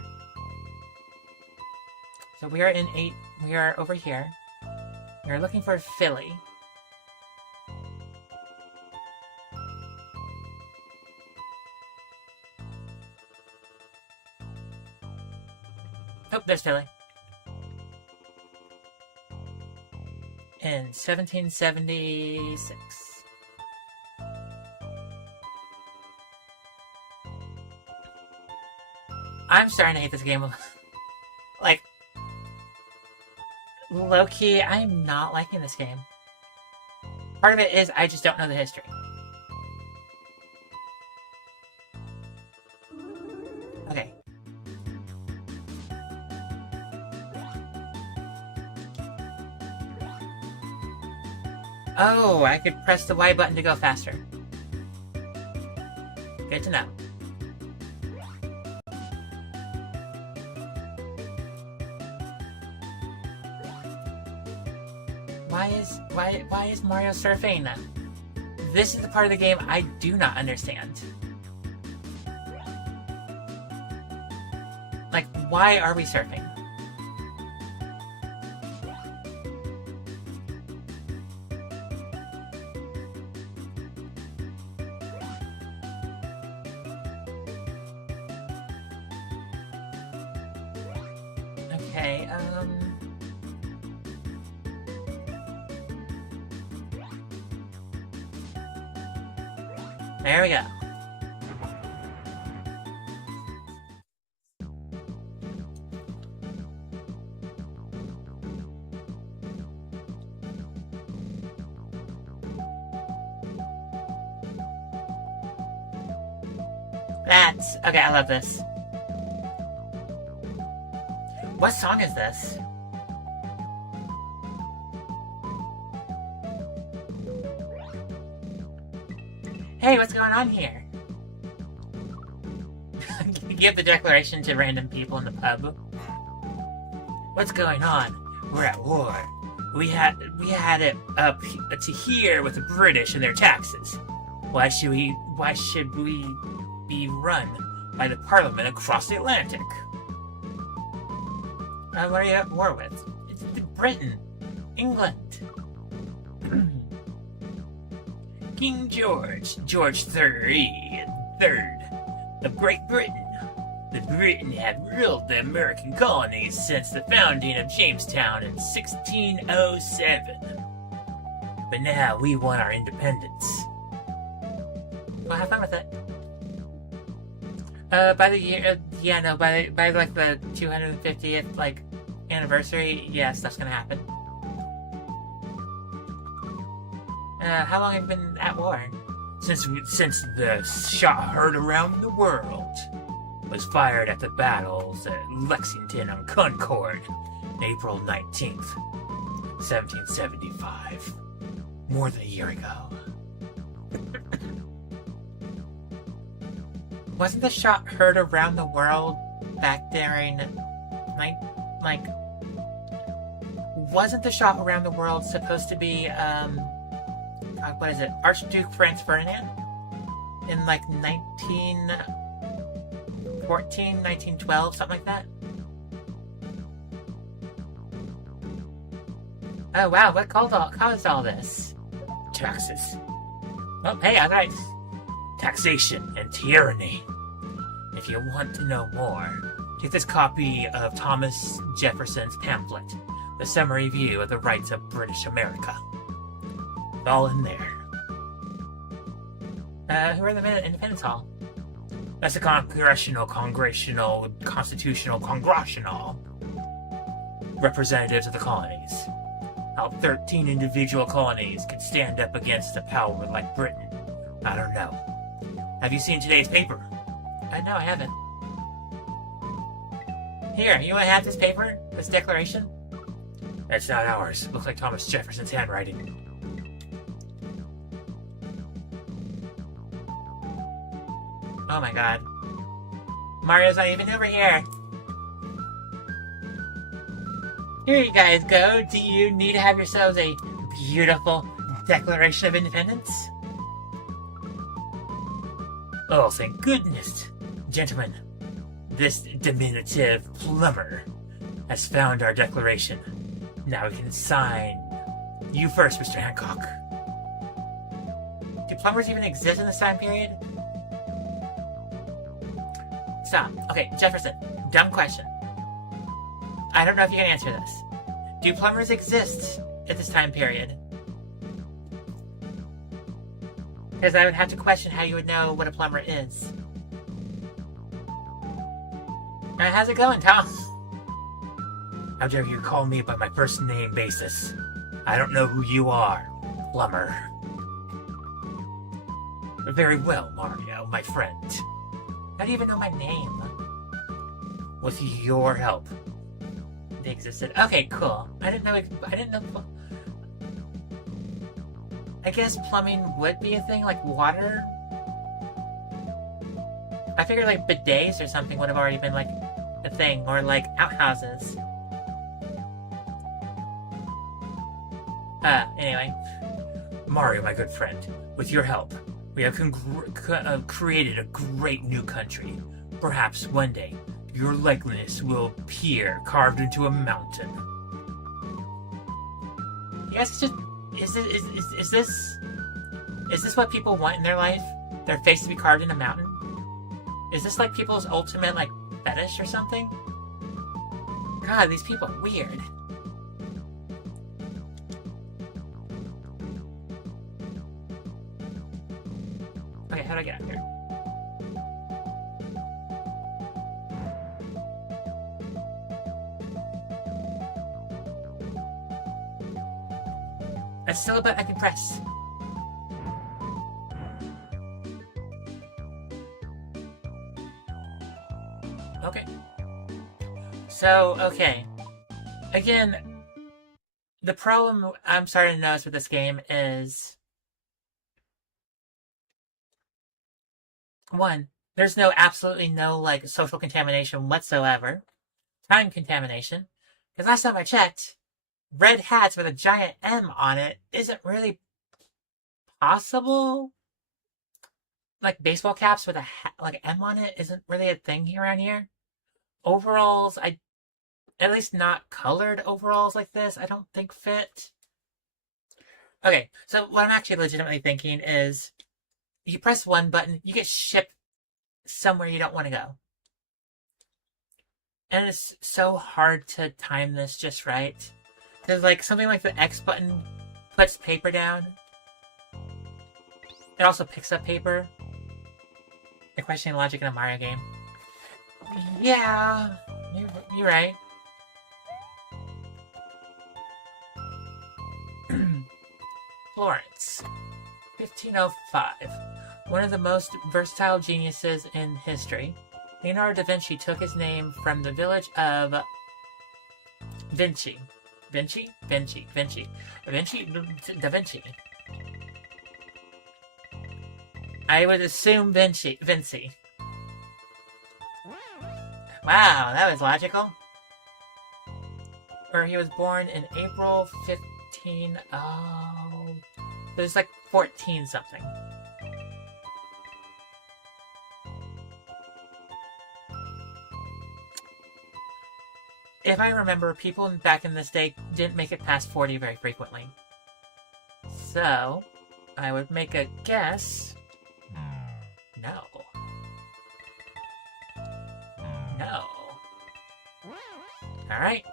So we are in 8. We are over here. We are looking for Philly. Oh, there's Philly. In 1776. I'm starting to hate this game. Like, low-key, I'm not liking this game. Part of it is I just don't know the history. Okay. Oh, I could press the Y button to go faster. Good to know. Why is Mario surfing? This is the part of the game I do not understand. Like, Why are we surfing? Okay, there we go. That's... okay, I love this. What song is this? Hey, what's going on here? Give the declaration to random people in the pub. What's going on? We're at war. We had it up to here with the British and their taxes. Why should we be run by the Parliament across the Atlantic? What are you at war with? It's Britain. England. King George III of Great Britain. The Britain had ruled the American colonies since the founding of Jamestown in 1607. But now we want our independence. Well, have fun with it. By the year, by like the 250th, like, anniversary, yeah, stuff's gonna happen. How long have you been at war? Since the shot heard around the world was fired at the battles at Lexington on Concord, April 19th, 1775. More than a year ago. Wasn't the shot heard around the world back during, wasn't the shot around the world supposed to be, what is it, Archduke Franz Ferdinand? In, like, 1914, 1912, something like that? Oh, wow, what caused all this? Taxes. Oh, hey, I got taxation and tyranny. If you want to know more, take this copy of Thomas Jefferson's pamphlet, The Summary View of the Rights of British America. It's all in there. Who are in the Independence Hall? That's the Constitutional representatives of the colonies. How 13 individual colonies could stand up against a power like Britain, I don't know. Have you seen today's paper? No, I haven't. Here, you want to have this paper? This declaration? That's not ours. Looks like Thomas Jefferson's handwriting. Oh my god. Mario's not even over here. Here you guys go. Do you need to have yourselves a beautiful Declaration of Independence? Oh, thank goodness. Gentlemen, this diminutive plumber has found our declaration. Now we can sign. You first, Mr. Hancock. Do plumbers even exist in this time period? Stop. Okay, Jefferson, dumb question. I don't know if you can answer this. Do plumbers exist at this time period? Because I would have to question how you would know what a plumber is. Alright, how's it going, Tom? How dare you call me by my first name basis? I don't know who you are, plumber. Very well, Mario, my friend. How do you even know my name? With your help. They existed. Okay, cool. I didn't know. I guess plumbing would be a thing, like water. I figured like bidets or something would have already been like a thing, or like outhouses. Anyway. Mario, my good friend, with your help, we have created a great new country. Perhaps one day, your likeness will appear carved into a mountain. You guys just is this what people want in their life? Their face to be carved in a mountain? Is this like people's ultimate like fetish or something? God, these people are weird. Okay, how do I get out here? That's still a button I can press. Okay. So, okay. Again, the problem I'm starting to notice with this game is... One, there's absolutely no, like, social contamination whatsoever. Time contamination. Because last time I checked, red hats with a giant M on it isn't really possible. Like, baseball caps with a M on it isn't really a thing around here. Overalls, at least not colored overalls like this, I don't think fit. Okay, so what I'm actually legitimately thinking is, you press one button, you get shipped somewhere you don't want to go. And it's so hard to time this just right. There's like something like the X button puts paper down. It also picks up paper. You're questioning logic in a Mario game. Yeah, you're right. Florence, 1505. One of the most versatile geniuses in history, Leonardo da Vinci took his name from the village of Vinci. Da Vinci. I would assume Vinci. Wow, that was logical. Where he was born in April 15... Oh... It was like 14 something. If I remember, people back in this day didn't make it past 40 very frequently. So, I would make a guess... No. No. Alright.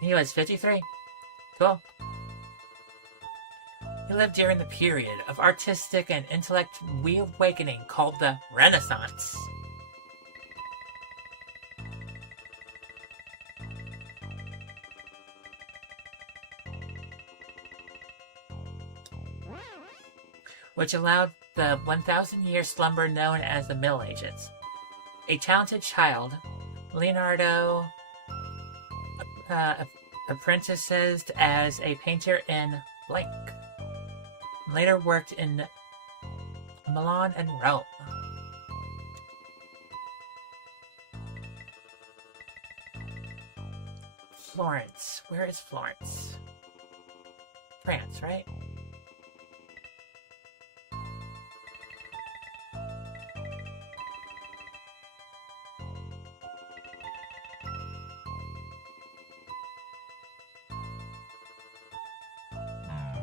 He was 53. Cool. He lived during the period of artistic and intellect reawakening called the Renaissance. Which allowed the 1,000-year slumber known as the Middle Ages. A talented child, Leonardo apprenticed as a painter in blank. Later worked in Milan and Rome. Florence. Where is Florence? France, right?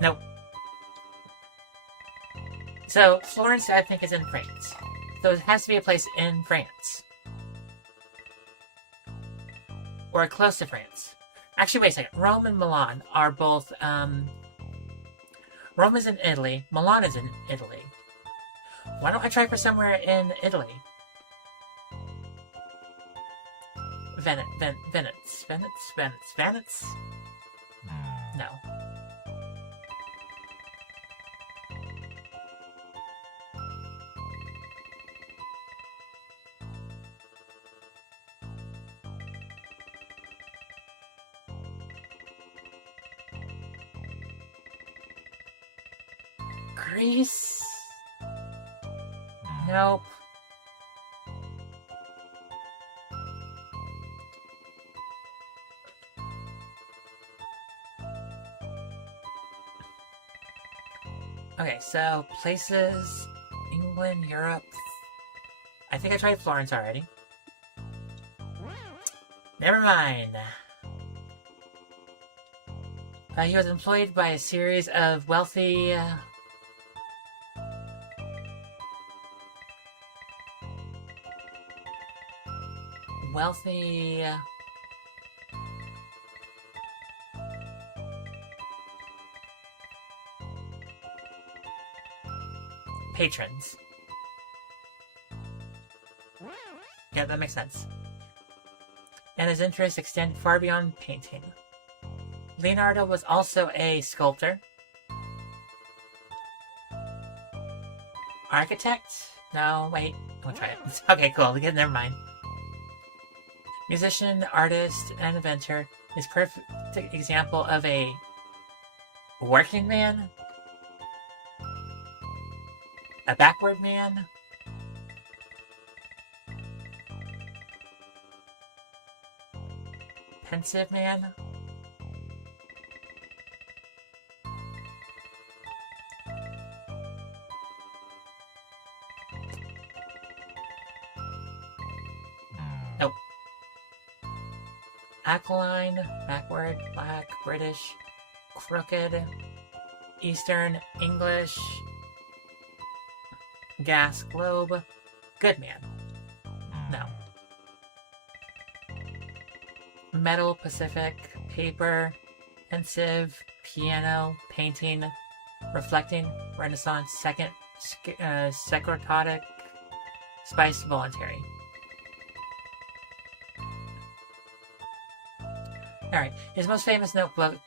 Nope. So, Florence, I think, is in France. So it has to be a place in France. Or close to France. Actually, wait a second. Rome and Milan are both, Rome is in Italy. Milan is in Italy. Why don't I try for somewhere in Italy? Venice? No. Greece? Nope. Okay, so places, England, Europe. I think I tried Florence already. Never mind. He was employed by a series of wealthy... patrons. Yeah, that makes sense. And his interests extend far beyond painting. Leonardo was also a sculptor. Architect? No, wait. I'll try it. Okay, cool. Never mind. Musician, artist, and inventor is perfect example of a working man, a backward man, pensive man, nope. Aquiline, backward, black, British, crooked, Eastern, English, gas, globe, good man. No. Metal, Pacific, paper, pensive, piano, painting, reflecting, Renaissance, second, sclerotic, spice, voluntary. Alright, his most famous notebook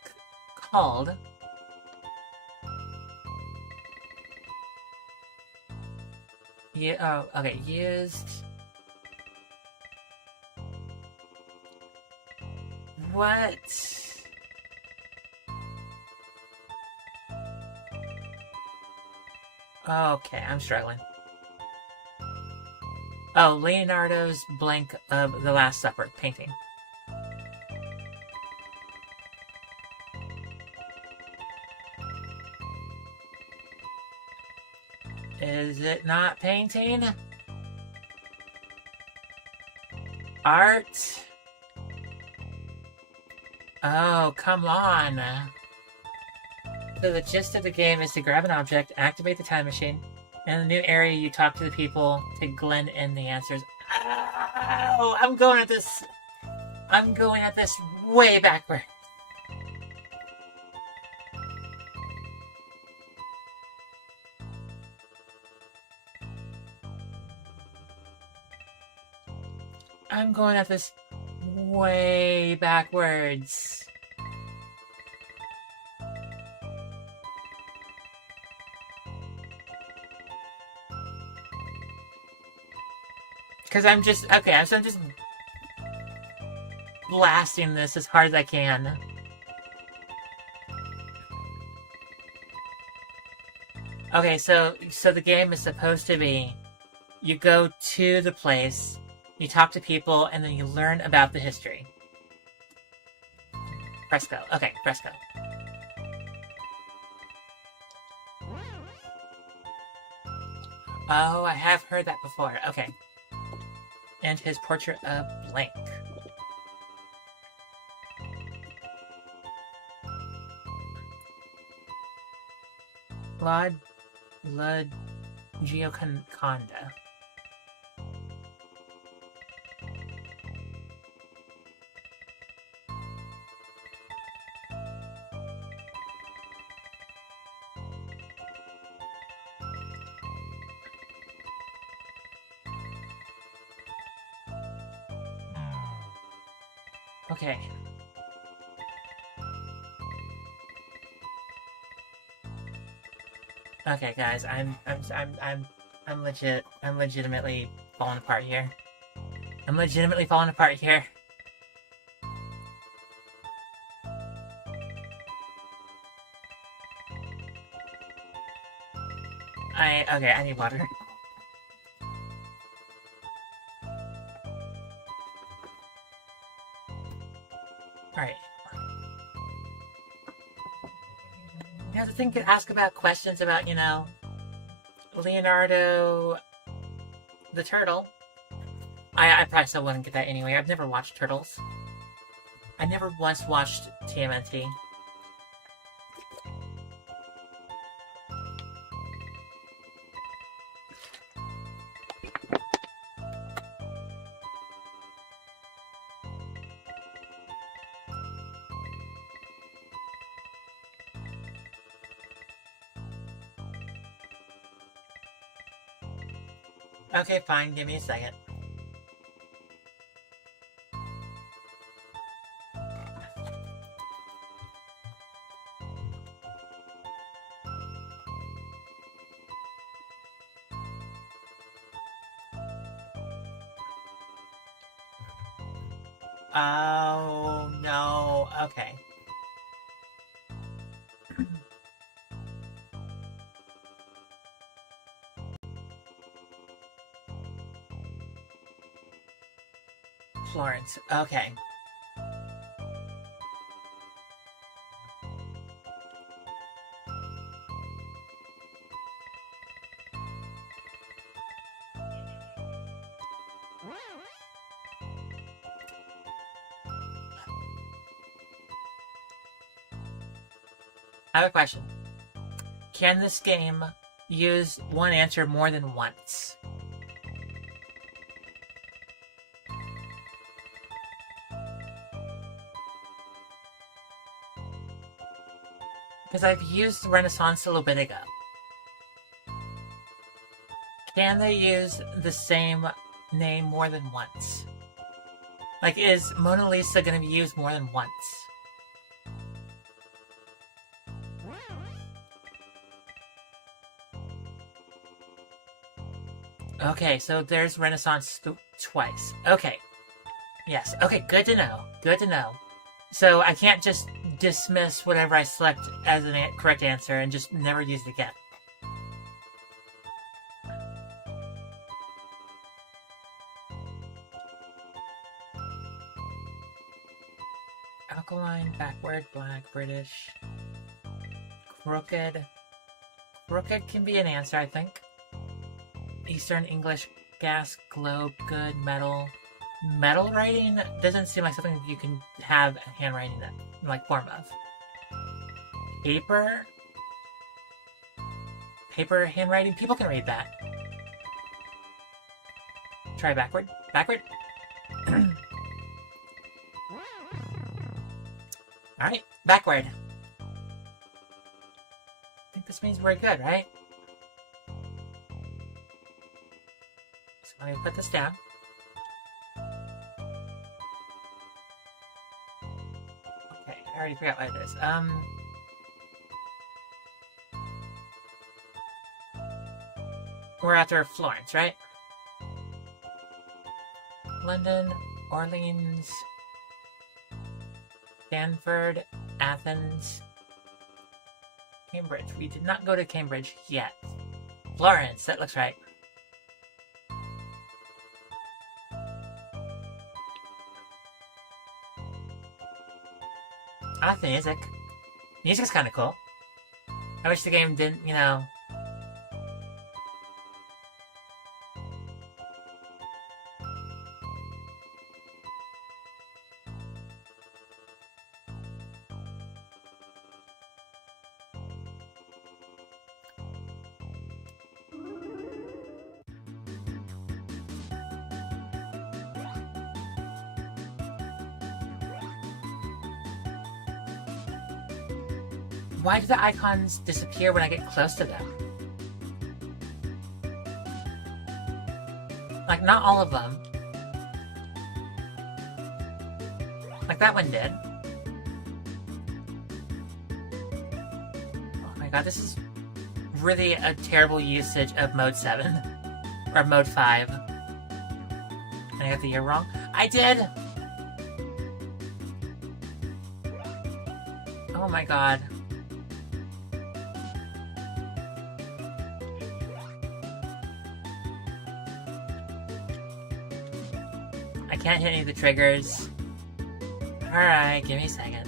called used what? Okay, I'm struggling. Oh, Leonardo's blank of The Last Supper painting. Is it not painting? Art? Oh, come on. So the gist of the game is to grab an object, activate the time machine, and in the new area you talk to the people to glean in the answers. Oh, I'm going at this way backward. I'm going at this way backwards. Because I'm just blasting this as hard as I can. Okay, so the game is supposed to be, you go to the place, you talk to people, and then you learn about the history. Fresco. Okay, Fresco. Oh, I have heard that before. Okay. And his portrait of blank. La Gioconda. Okay. Okay, guys, I'm legitimately falling apart here. I'm legitimately falling apart here. Okay, I need water. Alright. You know, the thing could ask about questions about, you know, Leonardo the turtle, I probably still wouldn't get that anyway. I've never watched Turtles. I never once watched TMNT. Okay, fine. Give me a second. Oh, no. Okay. Florence. Okay. I have a question. Can this game use one answer more than once? Because I've used Renaissance a little bit ago. Can they use the same name more than once? Like, is Mona Lisa going to be used more than once? Okay, so there's Renaissance twice. Okay. Yes. Okay, good to know. Good to know. So I can't just dismiss whatever I select as an correct answer and just never use it again. Alkaline, backward, black, British. Crooked. Crooked can be an answer, I think. Eastern English, gas, globe, good, metal. Metal writing doesn't seem like something you can have handwriting that, like, form of. Paper? Paper handwriting? People can read that. Try backward. Backward. Alright, backward. I think this means we're good, right? So let me put this down. Okay, I already forgot what it is. We're after Florence, right? London, Orleans, Stanford, Athens, Cambridge. We did not go to Cambridge yet. Florence, that looks right. I like the music. Music's kind of cool. I wish the game didn't, you know... Why do the icons disappear when I get close to them? Like, not all of them. Like, that one did. Oh my god, this is really a terrible usage of Mode 7. Or Mode 5. And I got the year wrong? I did! Oh my god. I can't hit any of the triggers. Alright, give me a second.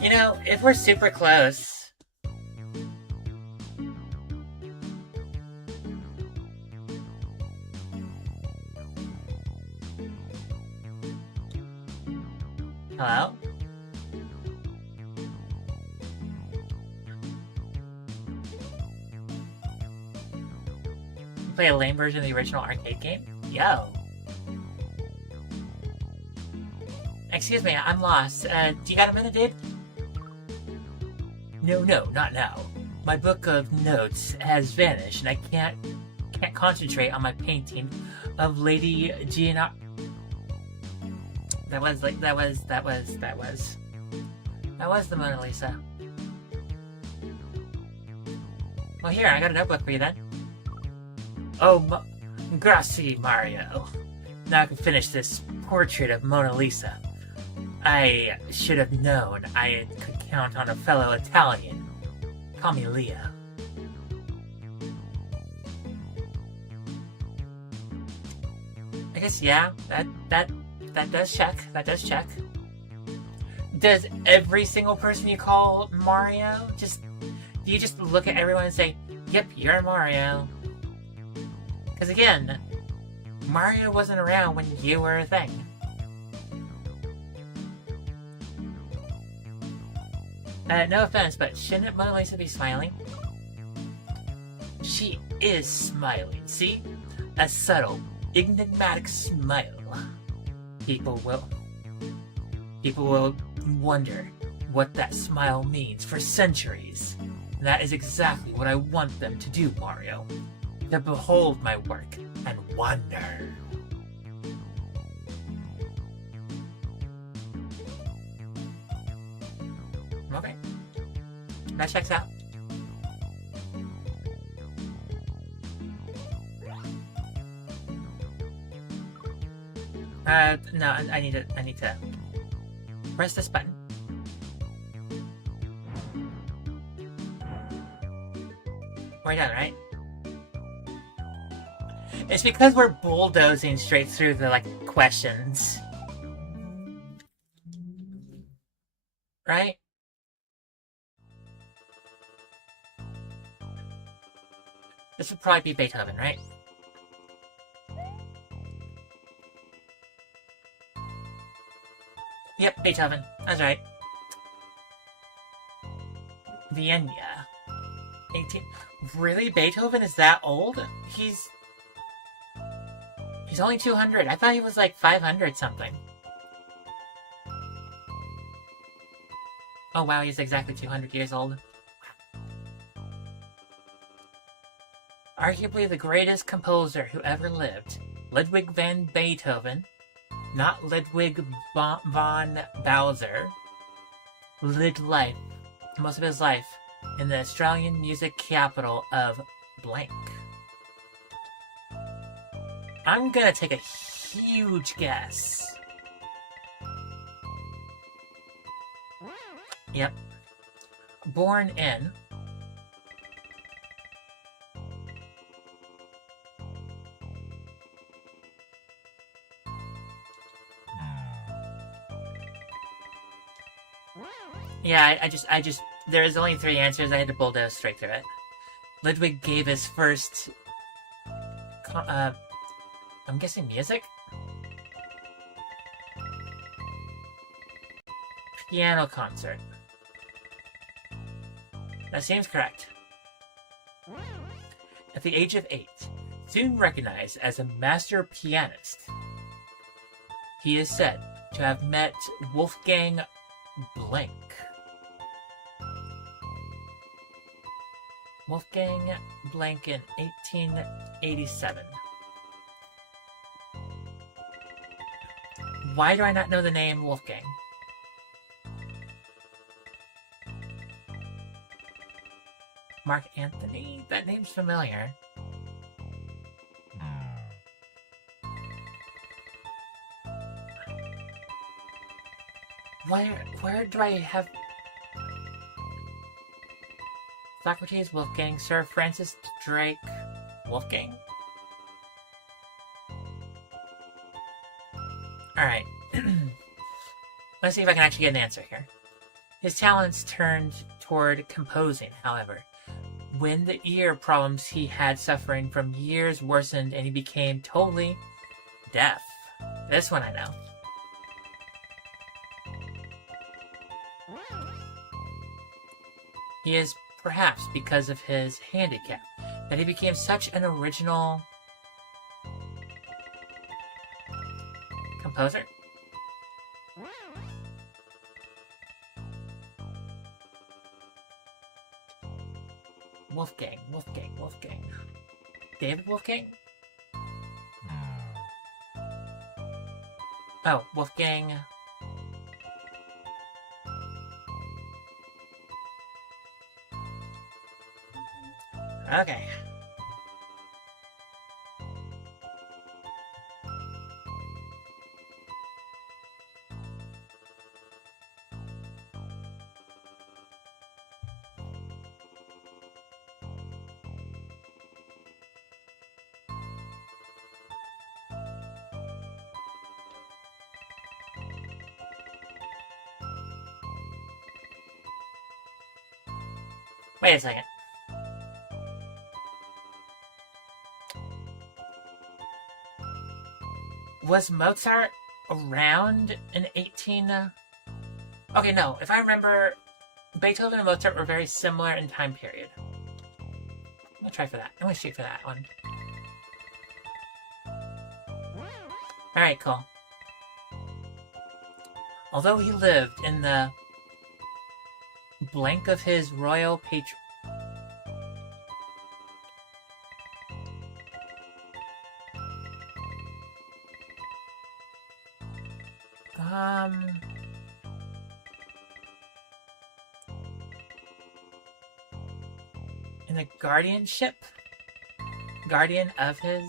You know, if we're super close... Hello? You play a lame version of the original arcade game? Yo. Excuse me, I'm lost. Do you got a minute, dude? No, not now. My book of notes has vanished, and I can't concentrate on my painting of Lady Gianna. That was the Mona Lisa. Well, here, I got a notebook for you then. Oh, grazie, Mario. Now I can finish this portrait of Mona Lisa. I should have known I could count on a fellow Italian. Call me Leo. I guess, yeah, that does check. That does check. Does every single person you call Mario do you just look at everyone and say, yep, you're Mario? Because again, Mario wasn't around when you were a thing. No offense, but shouldn't Mona Lisa be smiling? She is smiling, see? A subtle, enigmatic smile. People will wonder what that smile means for centuries. And that is exactly what I want them to do, Mario. To behold my work and wonder. Okay. That checks out. No, I need to press this button. We're done, right? It's because we're bulldozing straight through the, like, questions. Right? This would probably be Beethoven, right? Yep, Beethoven. That's right. Vienna. 18... Really? Beethoven is that old? He's only 200. I thought he was like 500 something. Oh wow, he's exactly 200 years old. Arguably the greatest composer who ever lived, Ludwig van Beethoven, not Ludwig von Bowser, lived life, most of his life, in the Australian music capital of blank. I'm gonna take a huge guess. Yep. Born in... Yeah, I just, there's only 3 answers, I had to bulldoze straight through it. Ludwig gave his first, I'm guessing music? Piano concert. That seems correct. At the age of 8, soon recognized as a master pianist, he is said to have met Wolfgang Blank. Wolfgang Blank in 1887. Why do I not know the name Wolfgang? Mark Anthony? That name's familiar. Where do I have... Socrates, Wolfgang, Sir Francis Drake, Wolfgang? Alright. Let's see if I can actually get an answer here. His talents turned toward composing, however, when the ear problems he had suffering from years worsened and he became totally deaf. This one I know. He is perhaps because of his handicap that he became such an original composer. Wolfgang. David Wolfgang? Oh, Wolfgang. Okay. Wait a second. Was Mozart around in 18... Okay, no. If I remember, Beethoven and Mozart were very similar in time period. I'm gonna try for that. I'm gonna shoot for that one. Alright, cool. Although he lived in the blank of his royal patron... in the guardianship? Guardian of his...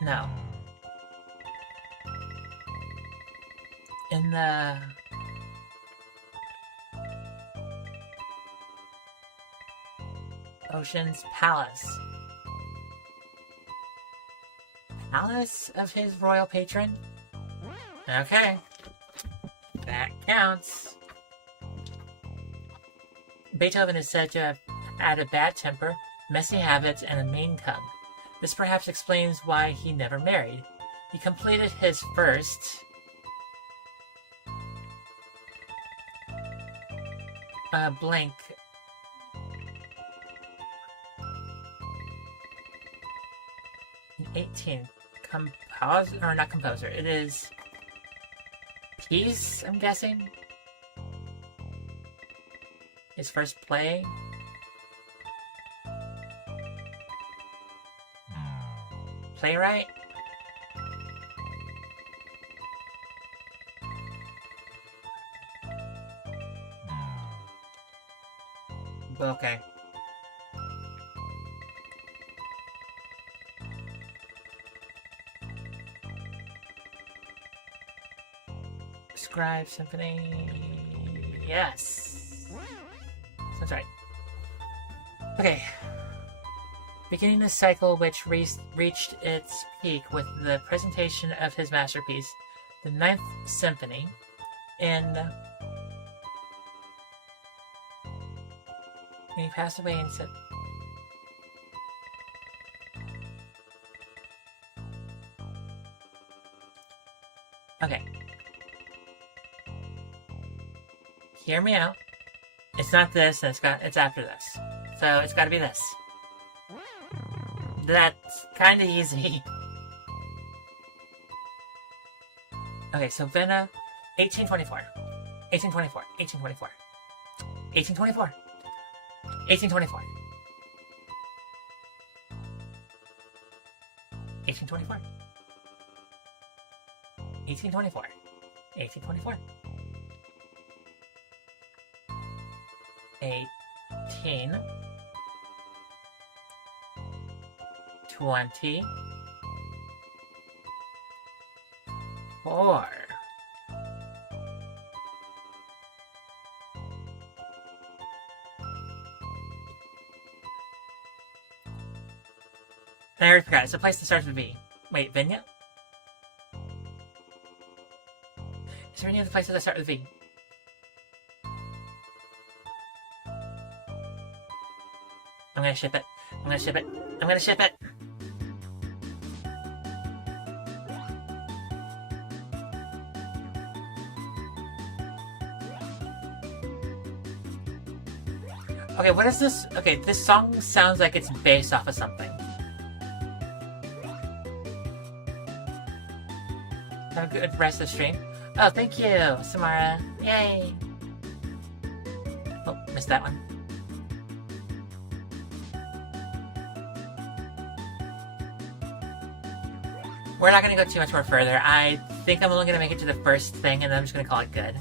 No. In the... Ocean's Palace. Palace of his royal patron? Okay. That counts. Beethoven is said to have had a bad temper, messy habits, and a mean tongue. This perhaps explains why he never married. He completed his first... blank... in 18. Not composer. It is... Piece, I'm guessing? His first play? Playwright? Okay. Scribe Symphony... Yes! That's right. Okay. Beginning this cycle, which reached its peak with the presentation of his masterpiece, the Ninth Symphony, in... When he passed away and said... Okay. Hear me out. It's not this, and it's after this. So it's gotta be this. That's kinda easy. Okay, so Vienna, 1824. 1824. 1824. 1824. 1824. 1824. 1824. 1824. 18. 20. 4. I already forgot. It's a place that starts with V. Wait, Vinya? It there any other places that start with V? I'm gonna ship it. I'm gonna ship it. I'm gonna ship it! Okay, what is this? Okay, this song sounds like it's based off of something. Have a good rest of the stream. Oh, thank you, Samara. Yay! Oh, missed that one. We're not gonna go too much more further. I think I'm only gonna make it to the first thing, and then I'm just gonna call it good.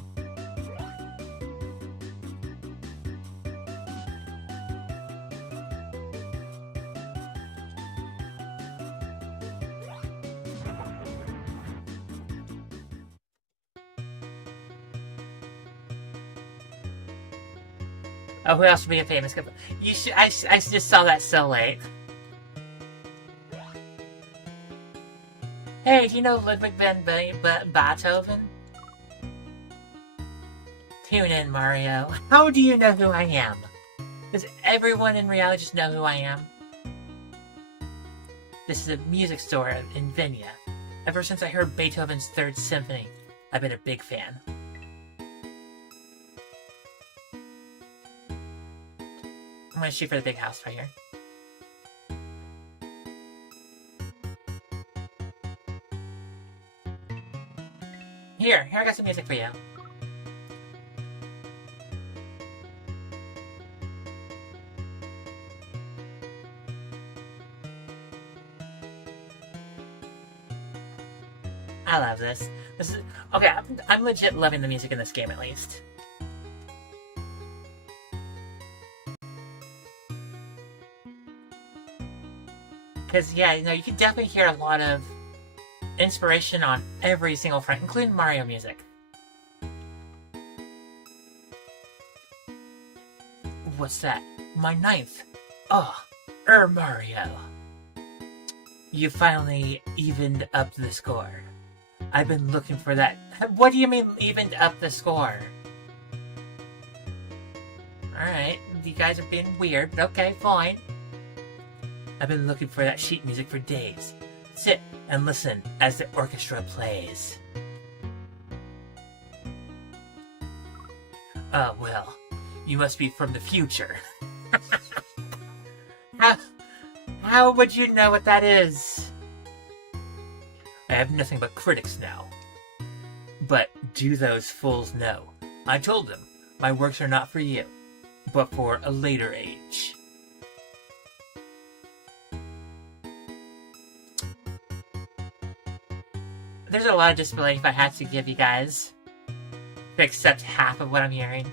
Oh, who else would be a famous couple? You should. I just saw that so late. Hey, do you know Ludwig van Beethoven? Tune in, Mario. How do you know who I am? Does everyone in reality just know who I am? This is a music store in Vinya. Ever since I heard Beethoven's Third Symphony, I've been a big fan. I'm gonna shoot for the big house right here. Here, I got some music for you. I love this. This is okay. I'm legit loving the music in this game, at least. Because yeah, you know, you can definitely hear a lot of inspiration on every single front, including Mario music. What's that? My ninth. Oh, Mario. You finally evened up the score. I've been looking for that. What do you mean, evened up the score? Alright, you guys are being weird, but okay, fine. I've been looking for that sheet music for days. Sit and listen as the orchestra plays. Oh, well, you must be from the future. How would you know what that is? I have nothing but critics now. But do those fools know? I told them, my works are not for you, but for a later age. There's a lot of disbelief I had to give you guys to accept half of what I'm hearing.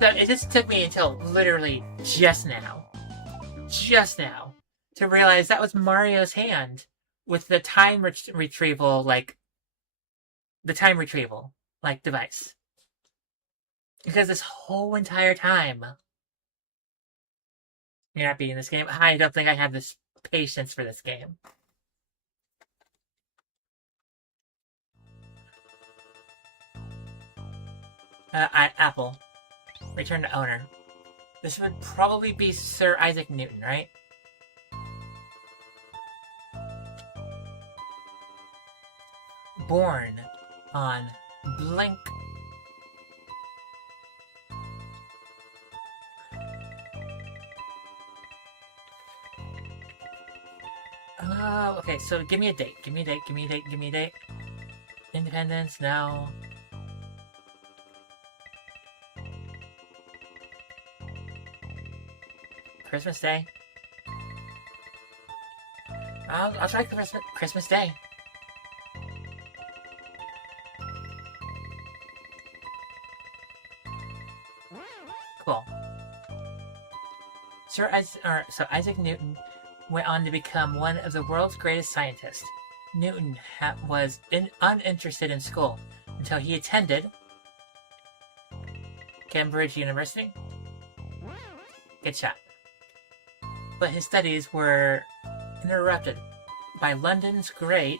So it just took me until literally just now, to realize that was Mario's hand with the time retrieval, device. Because this whole entire time, you're not beating this game. I don't think I have this patience for this game. Apple. Return to owner. This would probably be Sir Isaac Newton, right? Born on blank. Oh, okay, so give me a date. Give me a date. Independence, no. Christmas Day. I'll try Christmas Day. Cool. So Isaac Newton went on to become one of the world's greatest scientists. Newton was uninterested in school, until he attended Cambridge University. Good shot. But his studies were interrupted by London's great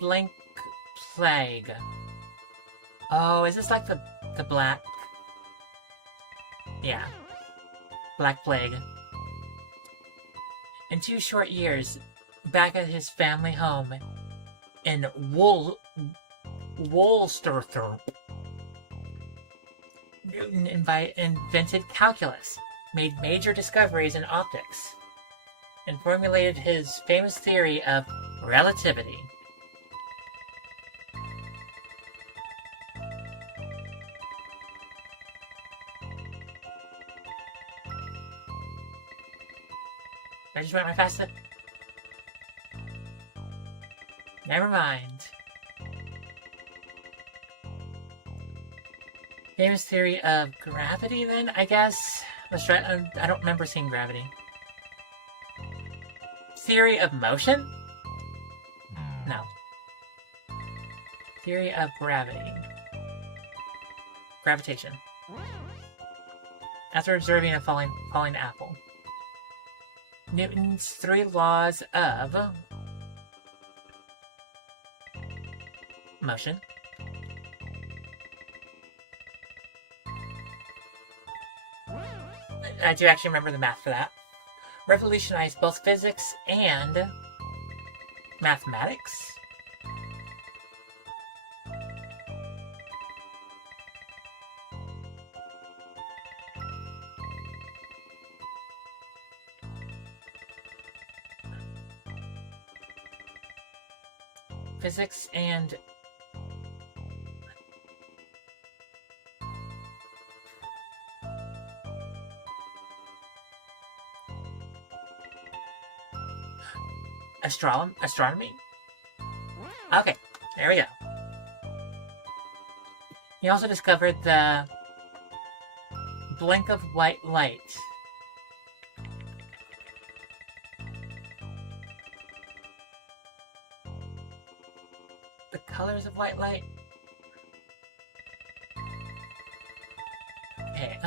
blank plague. Oh, is this like the black? Yeah. Black Plague. In 2 short years, back at his family home in Woolsterthorpe, Newton invented calculus, made major discoveries in optics, and formulated his famous theory of relativity. I just went my faster. Never mind. Famous theory of gravity, then, I guess? Let's try. I don't remember seeing gravity. Theory of motion? No. Theory of gravity. Gravitation. After observing a falling apple. Newton's 3 laws of motion. I do actually remember the math for that. Revolutionized both physics and mathematics. Physics and astronomy? Okay, there we go. He also discovered the blink of white light. The colors of white light? Okay,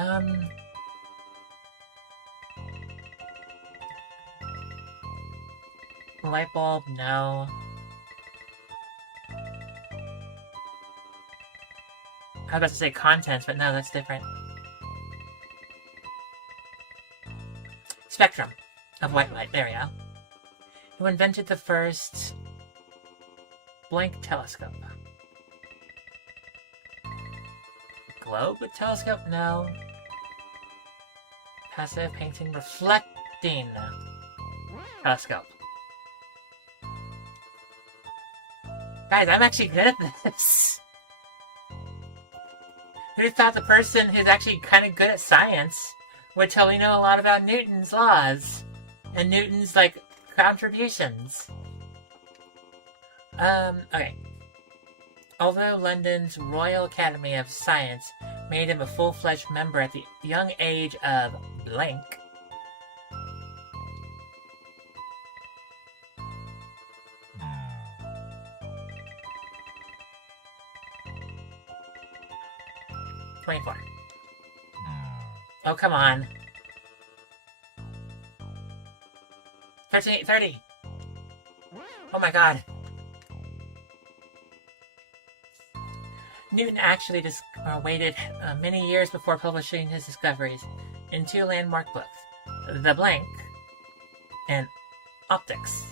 light bulb, no. I was about to say contents, but no, that's different. Spectrum of white light, there we go. Who invented the first blank telescope? Globe with telescope? No. Passive painting reflecting telescope. Guys, I'm actually good at this. Who thought the person who's actually kind of good at science would totally know a lot about Newton's laws and Newton's, like, contributions? Okay. Although London's Royal Academy of Science made him a full-fledged member at the young age of blank, $24. Oh, come on. 13:30. Oh my god. Newton actually waited many years before publishing his discoveries in 2 landmark books, The Blank and Optics.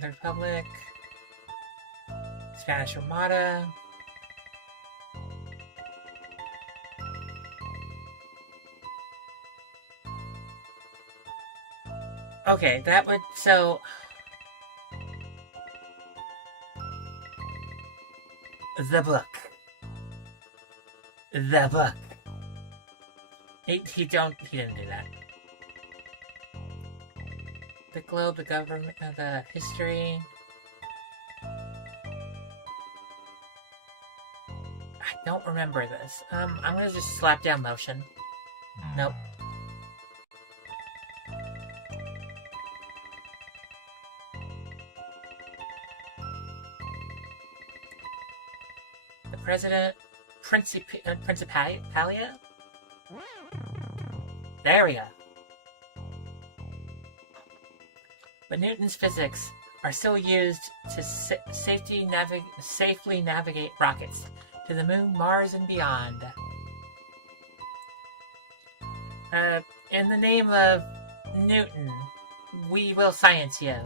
The Republic, Spanish Armada, okay, that would, so, the book. The book. He didn't do that. The globe, the government, the history. I don't remember this. I'm gonna just slap down motion. Nope. The president, Principalia? There we go. But Newton's physics are still used to safely navigate rockets to the moon, Mars, and beyond. In the name of Newton, we will science you.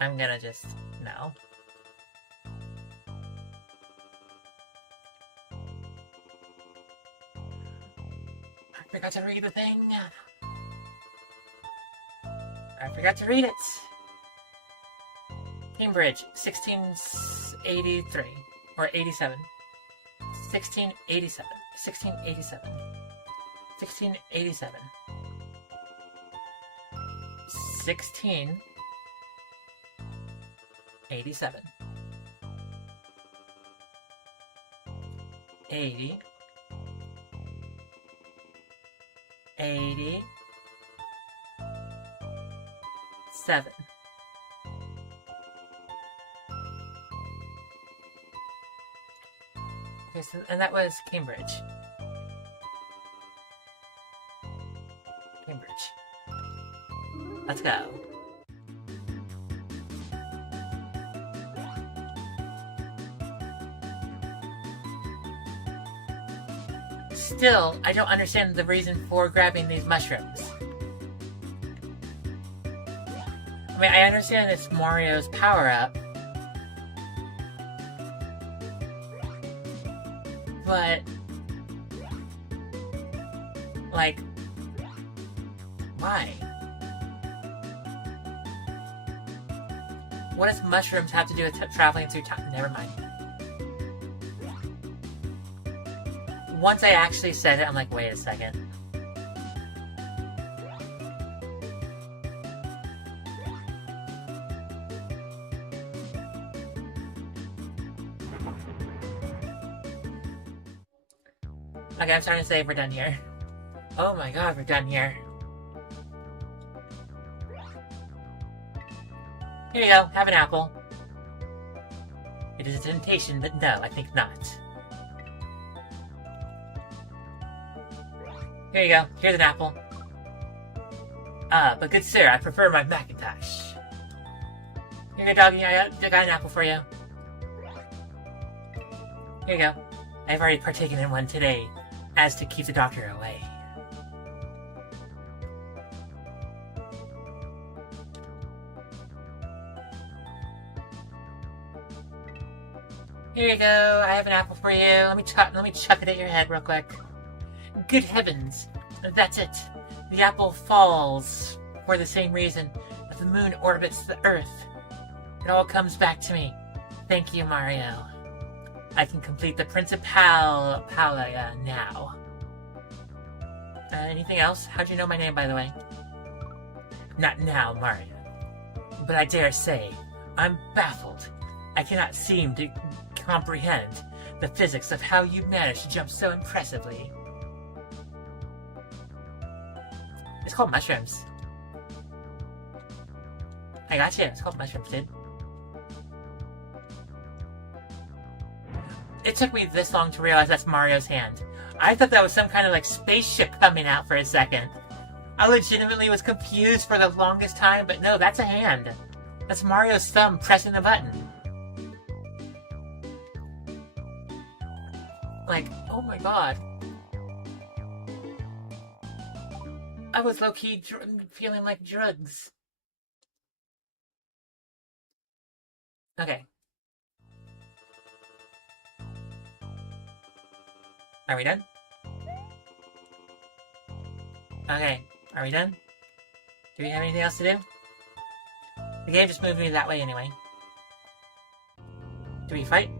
I'm gonna just... no. I forgot to read the thing. I forgot to read it. Cambridge, 1683. Or 87. 1687. 1687. 1687. 1687. 80. 87. Okay, so, and that was Cambridge. Cambridge. Let's go. Still, I don't understand the reason for grabbing these mushrooms. I mean, I understand it's Mario's power-up. But... like... why? What does mushrooms have to do with traveling through time? Never mind. Once I actually said it, I'm like, wait a second. Okay, I'm starting to say we're done here. Oh my god, we're done here. Here you go, have an apple. It is a temptation, but no, I think not. Here you go, here's an apple. But good sir, I prefer my Macintosh. Here you go, doggy, I got an apple for you. Here you go. I've already partaken in one today, as to keep the doctor away. Here you go, I have an apple for you. Let me chuck it at your head real quick. Good heavens, that's it. The apple falls for the same reason that the moon orbits the Earth. It all comes back to me. Thank you, Mario. I can complete the Principalia now. Anything else? How'd you know my name, by the way? Not now, Mario. But I dare say, I'm baffled. I cannot seem to comprehend the physics of how you managed to jump so impressively. It's called mushrooms. I got you. It's called mushrooms, dude. It took me this long to realize that's Mario's hand. I thought that was some kind of like spaceship coming out for a second. I legitimately was confused for the longest time, but no, that's a hand. That's Mario's thumb pressing the button. Like, oh my god. I was low-key feeling like drugs. Okay. Are we done? Okay, are we done? Do we have anything else to do? The game just moved me that way anyway. Do we fight?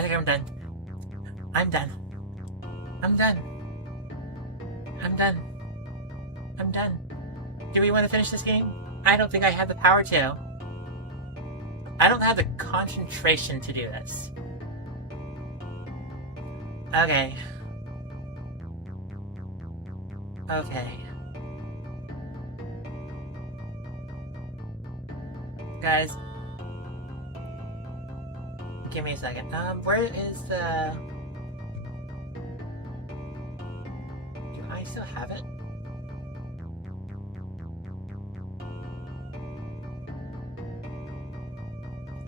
I think I'm done. I'm done. I'm done. I'm done. I'm done. Do we want to finish this game? I don't think I have the power to. I don't have the concentration to do this. Okay. Okay. Guys. Give me a second. Where is the... Do I still have it?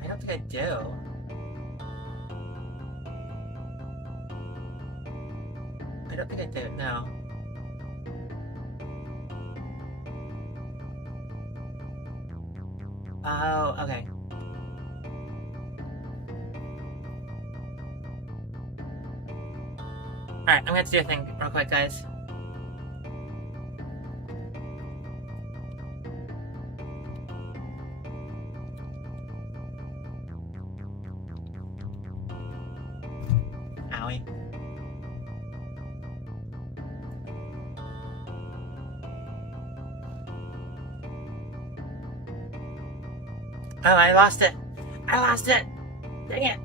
I don't think I do. I don't think I do, no. Oh, okay. Alright, I'm gonna have to do a thing real quick, guys. Owie. Oh, I lost it! I lost it! Dang it!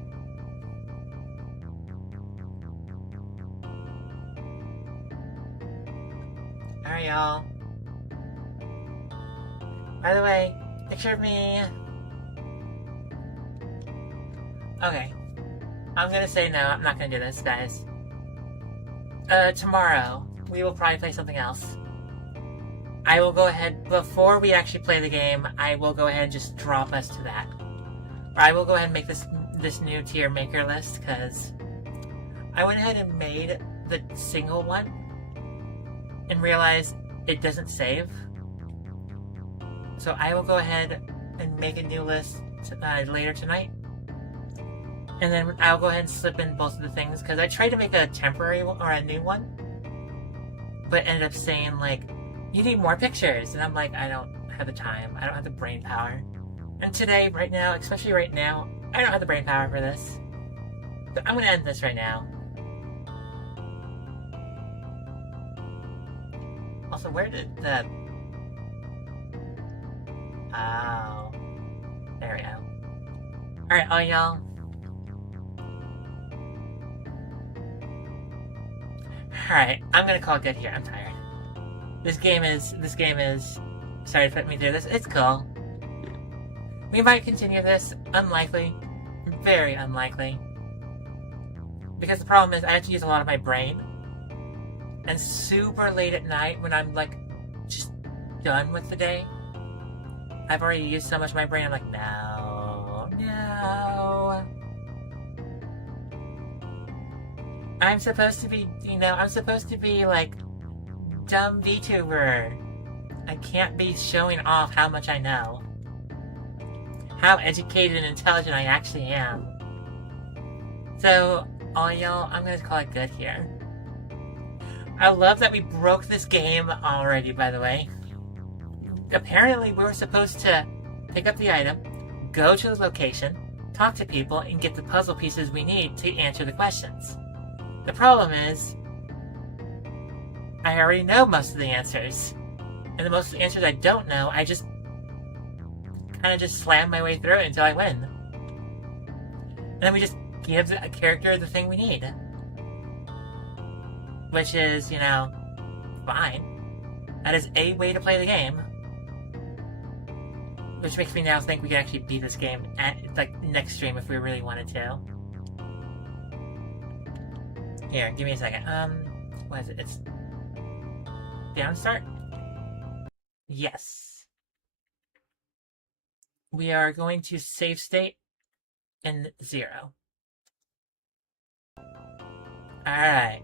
Alright, y'all. By the way, picture of me. Okay. I'm gonna say no, I'm not gonna do this, guys. Tomorrow, we will probably play something else. I will go ahead, before we actually play the game, I will go ahead and just drop us to that. Or I will go ahead and make this new tier maker list, because I went ahead and made the single one and realized it doesn't save. So I will go ahead and make a new list later tonight. And then I'll go ahead and slip in both of the things, because I tried to make a temporary one, or a new one, but ended up saying, like, you need more pictures. And I'm like, I don't have the time. I don't have the brain power. And today, right now, especially right now, I don't have the brain power for this. So I'm going to end this right now. Also, where did the... Oh. There we go. Alright, all y'all. Alright, I'm going to call it good here. I'm tired. This game is, sorry to put me through this, it's cool. We might continue this, unlikely, very unlikely. Because the problem is I have to use a lot of my brain. And super late at night when I'm like, just done with the day, I've already used so much of my brain, I'm like, no. I'm supposed to be, I'm supposed to be like, dumb VTuber. I can't be showing off how much I know. How educated and intelligent I actually am. So, all y'all, I'm gonna call it good here. I love that we broke this game already, by the way. Apparently, we were supposed to pick up the item, go to the location, talk to people, and get the puzzle pieces we need to answer the questions. The problem is, I already know most of the answers. And the most of the answers I don't know, I just kind of just slam my way through it until I win. And then we just give a character the thing we need. Which is, fine. That is a way to play the game. Which makes me now think we can actually beat this game at, next stream if we really wanted to. Here, give me a second. What is it? It's... down start? Yes. We are going to save state in 0. Alright.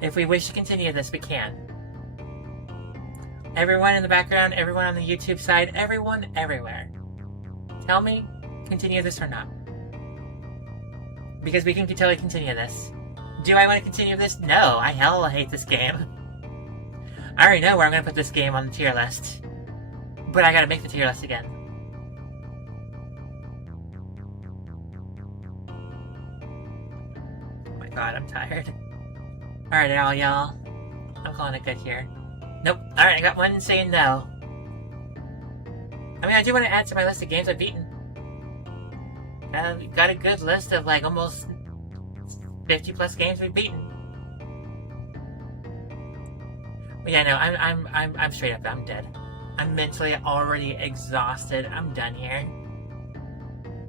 If we wish to continue this, we can. Everyone in the background, everyone on the YouTube side, everyone everywhere. Tell me, continue this or not. Because we can totally continue this. Do I want to continue this? No, I hella hate this game. I already know where I'm going to put this game on the tier list. But I gotta make the tier list again. god, I'm tired. Alright, all y'all. I'm calling it good here. Nope. Alright, I got one saying no. I mean, I do want to add to my list of games I've beaten. I've got a good list of like almost 50 plus games we've beaten. But yeah, no, I'm straight up. I'm dead. I'm mentally already exhausted. I'm done here.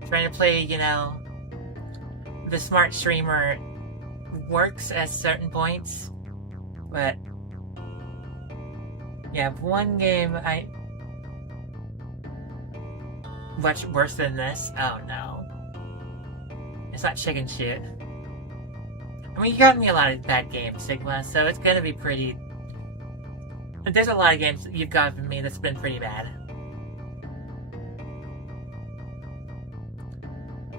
Trying to play, you know, the smart streamer works at certain points, but yeah, one game much worse than this. Oh no, it's not chicken shit. I mean, you got me a lot of bad games, Sigma, so it's gonna be pretty. There's a lot of games that you've gotten me that's been pretty bad.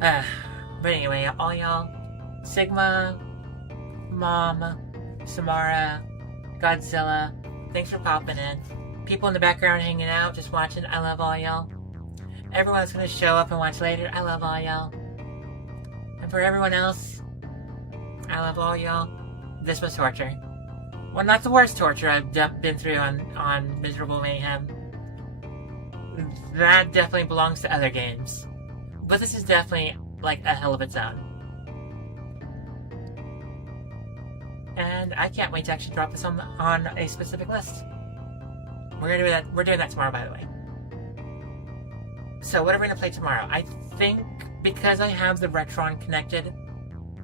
But anyway, all y'all, Sigma, Mom, Samara, Godzilla, thanks for popping in. People in the background hanging out, just watching, I love all y'all. Everyone that's gonna show up and watch later, I love all y'all. And for everyone else, I love all y'all. This was torture. Well, not the worst torture I've been through on Miserable Mayhem. That definitely belongs to other games. But this is definitely like a hell of its own. And I can't wait to actually drop this on a specific list. We're gonna do that. We're doing that tomorrow, by the way. So what are we gonna play tomorrow? I think because I have the Retron connected,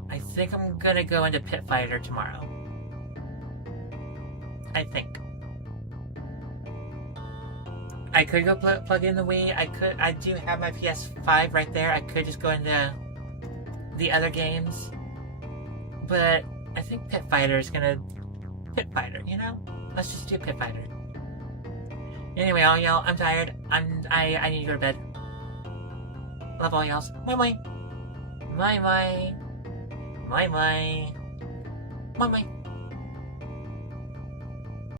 I think I'm gonna go into Pit Fighter tomorrow. I think. I could go plug in the Wii. I do have my PS5 right there. I could just go into the other games. But I think Pit Fighter is gonna... Pit Fighter, you know? Let's just do Pit Fighter. Anyway, all y'all, I'm tired. I need to go to bed. Love all y'all. Bye bye. Bye bye. Bye bye. Bye bye.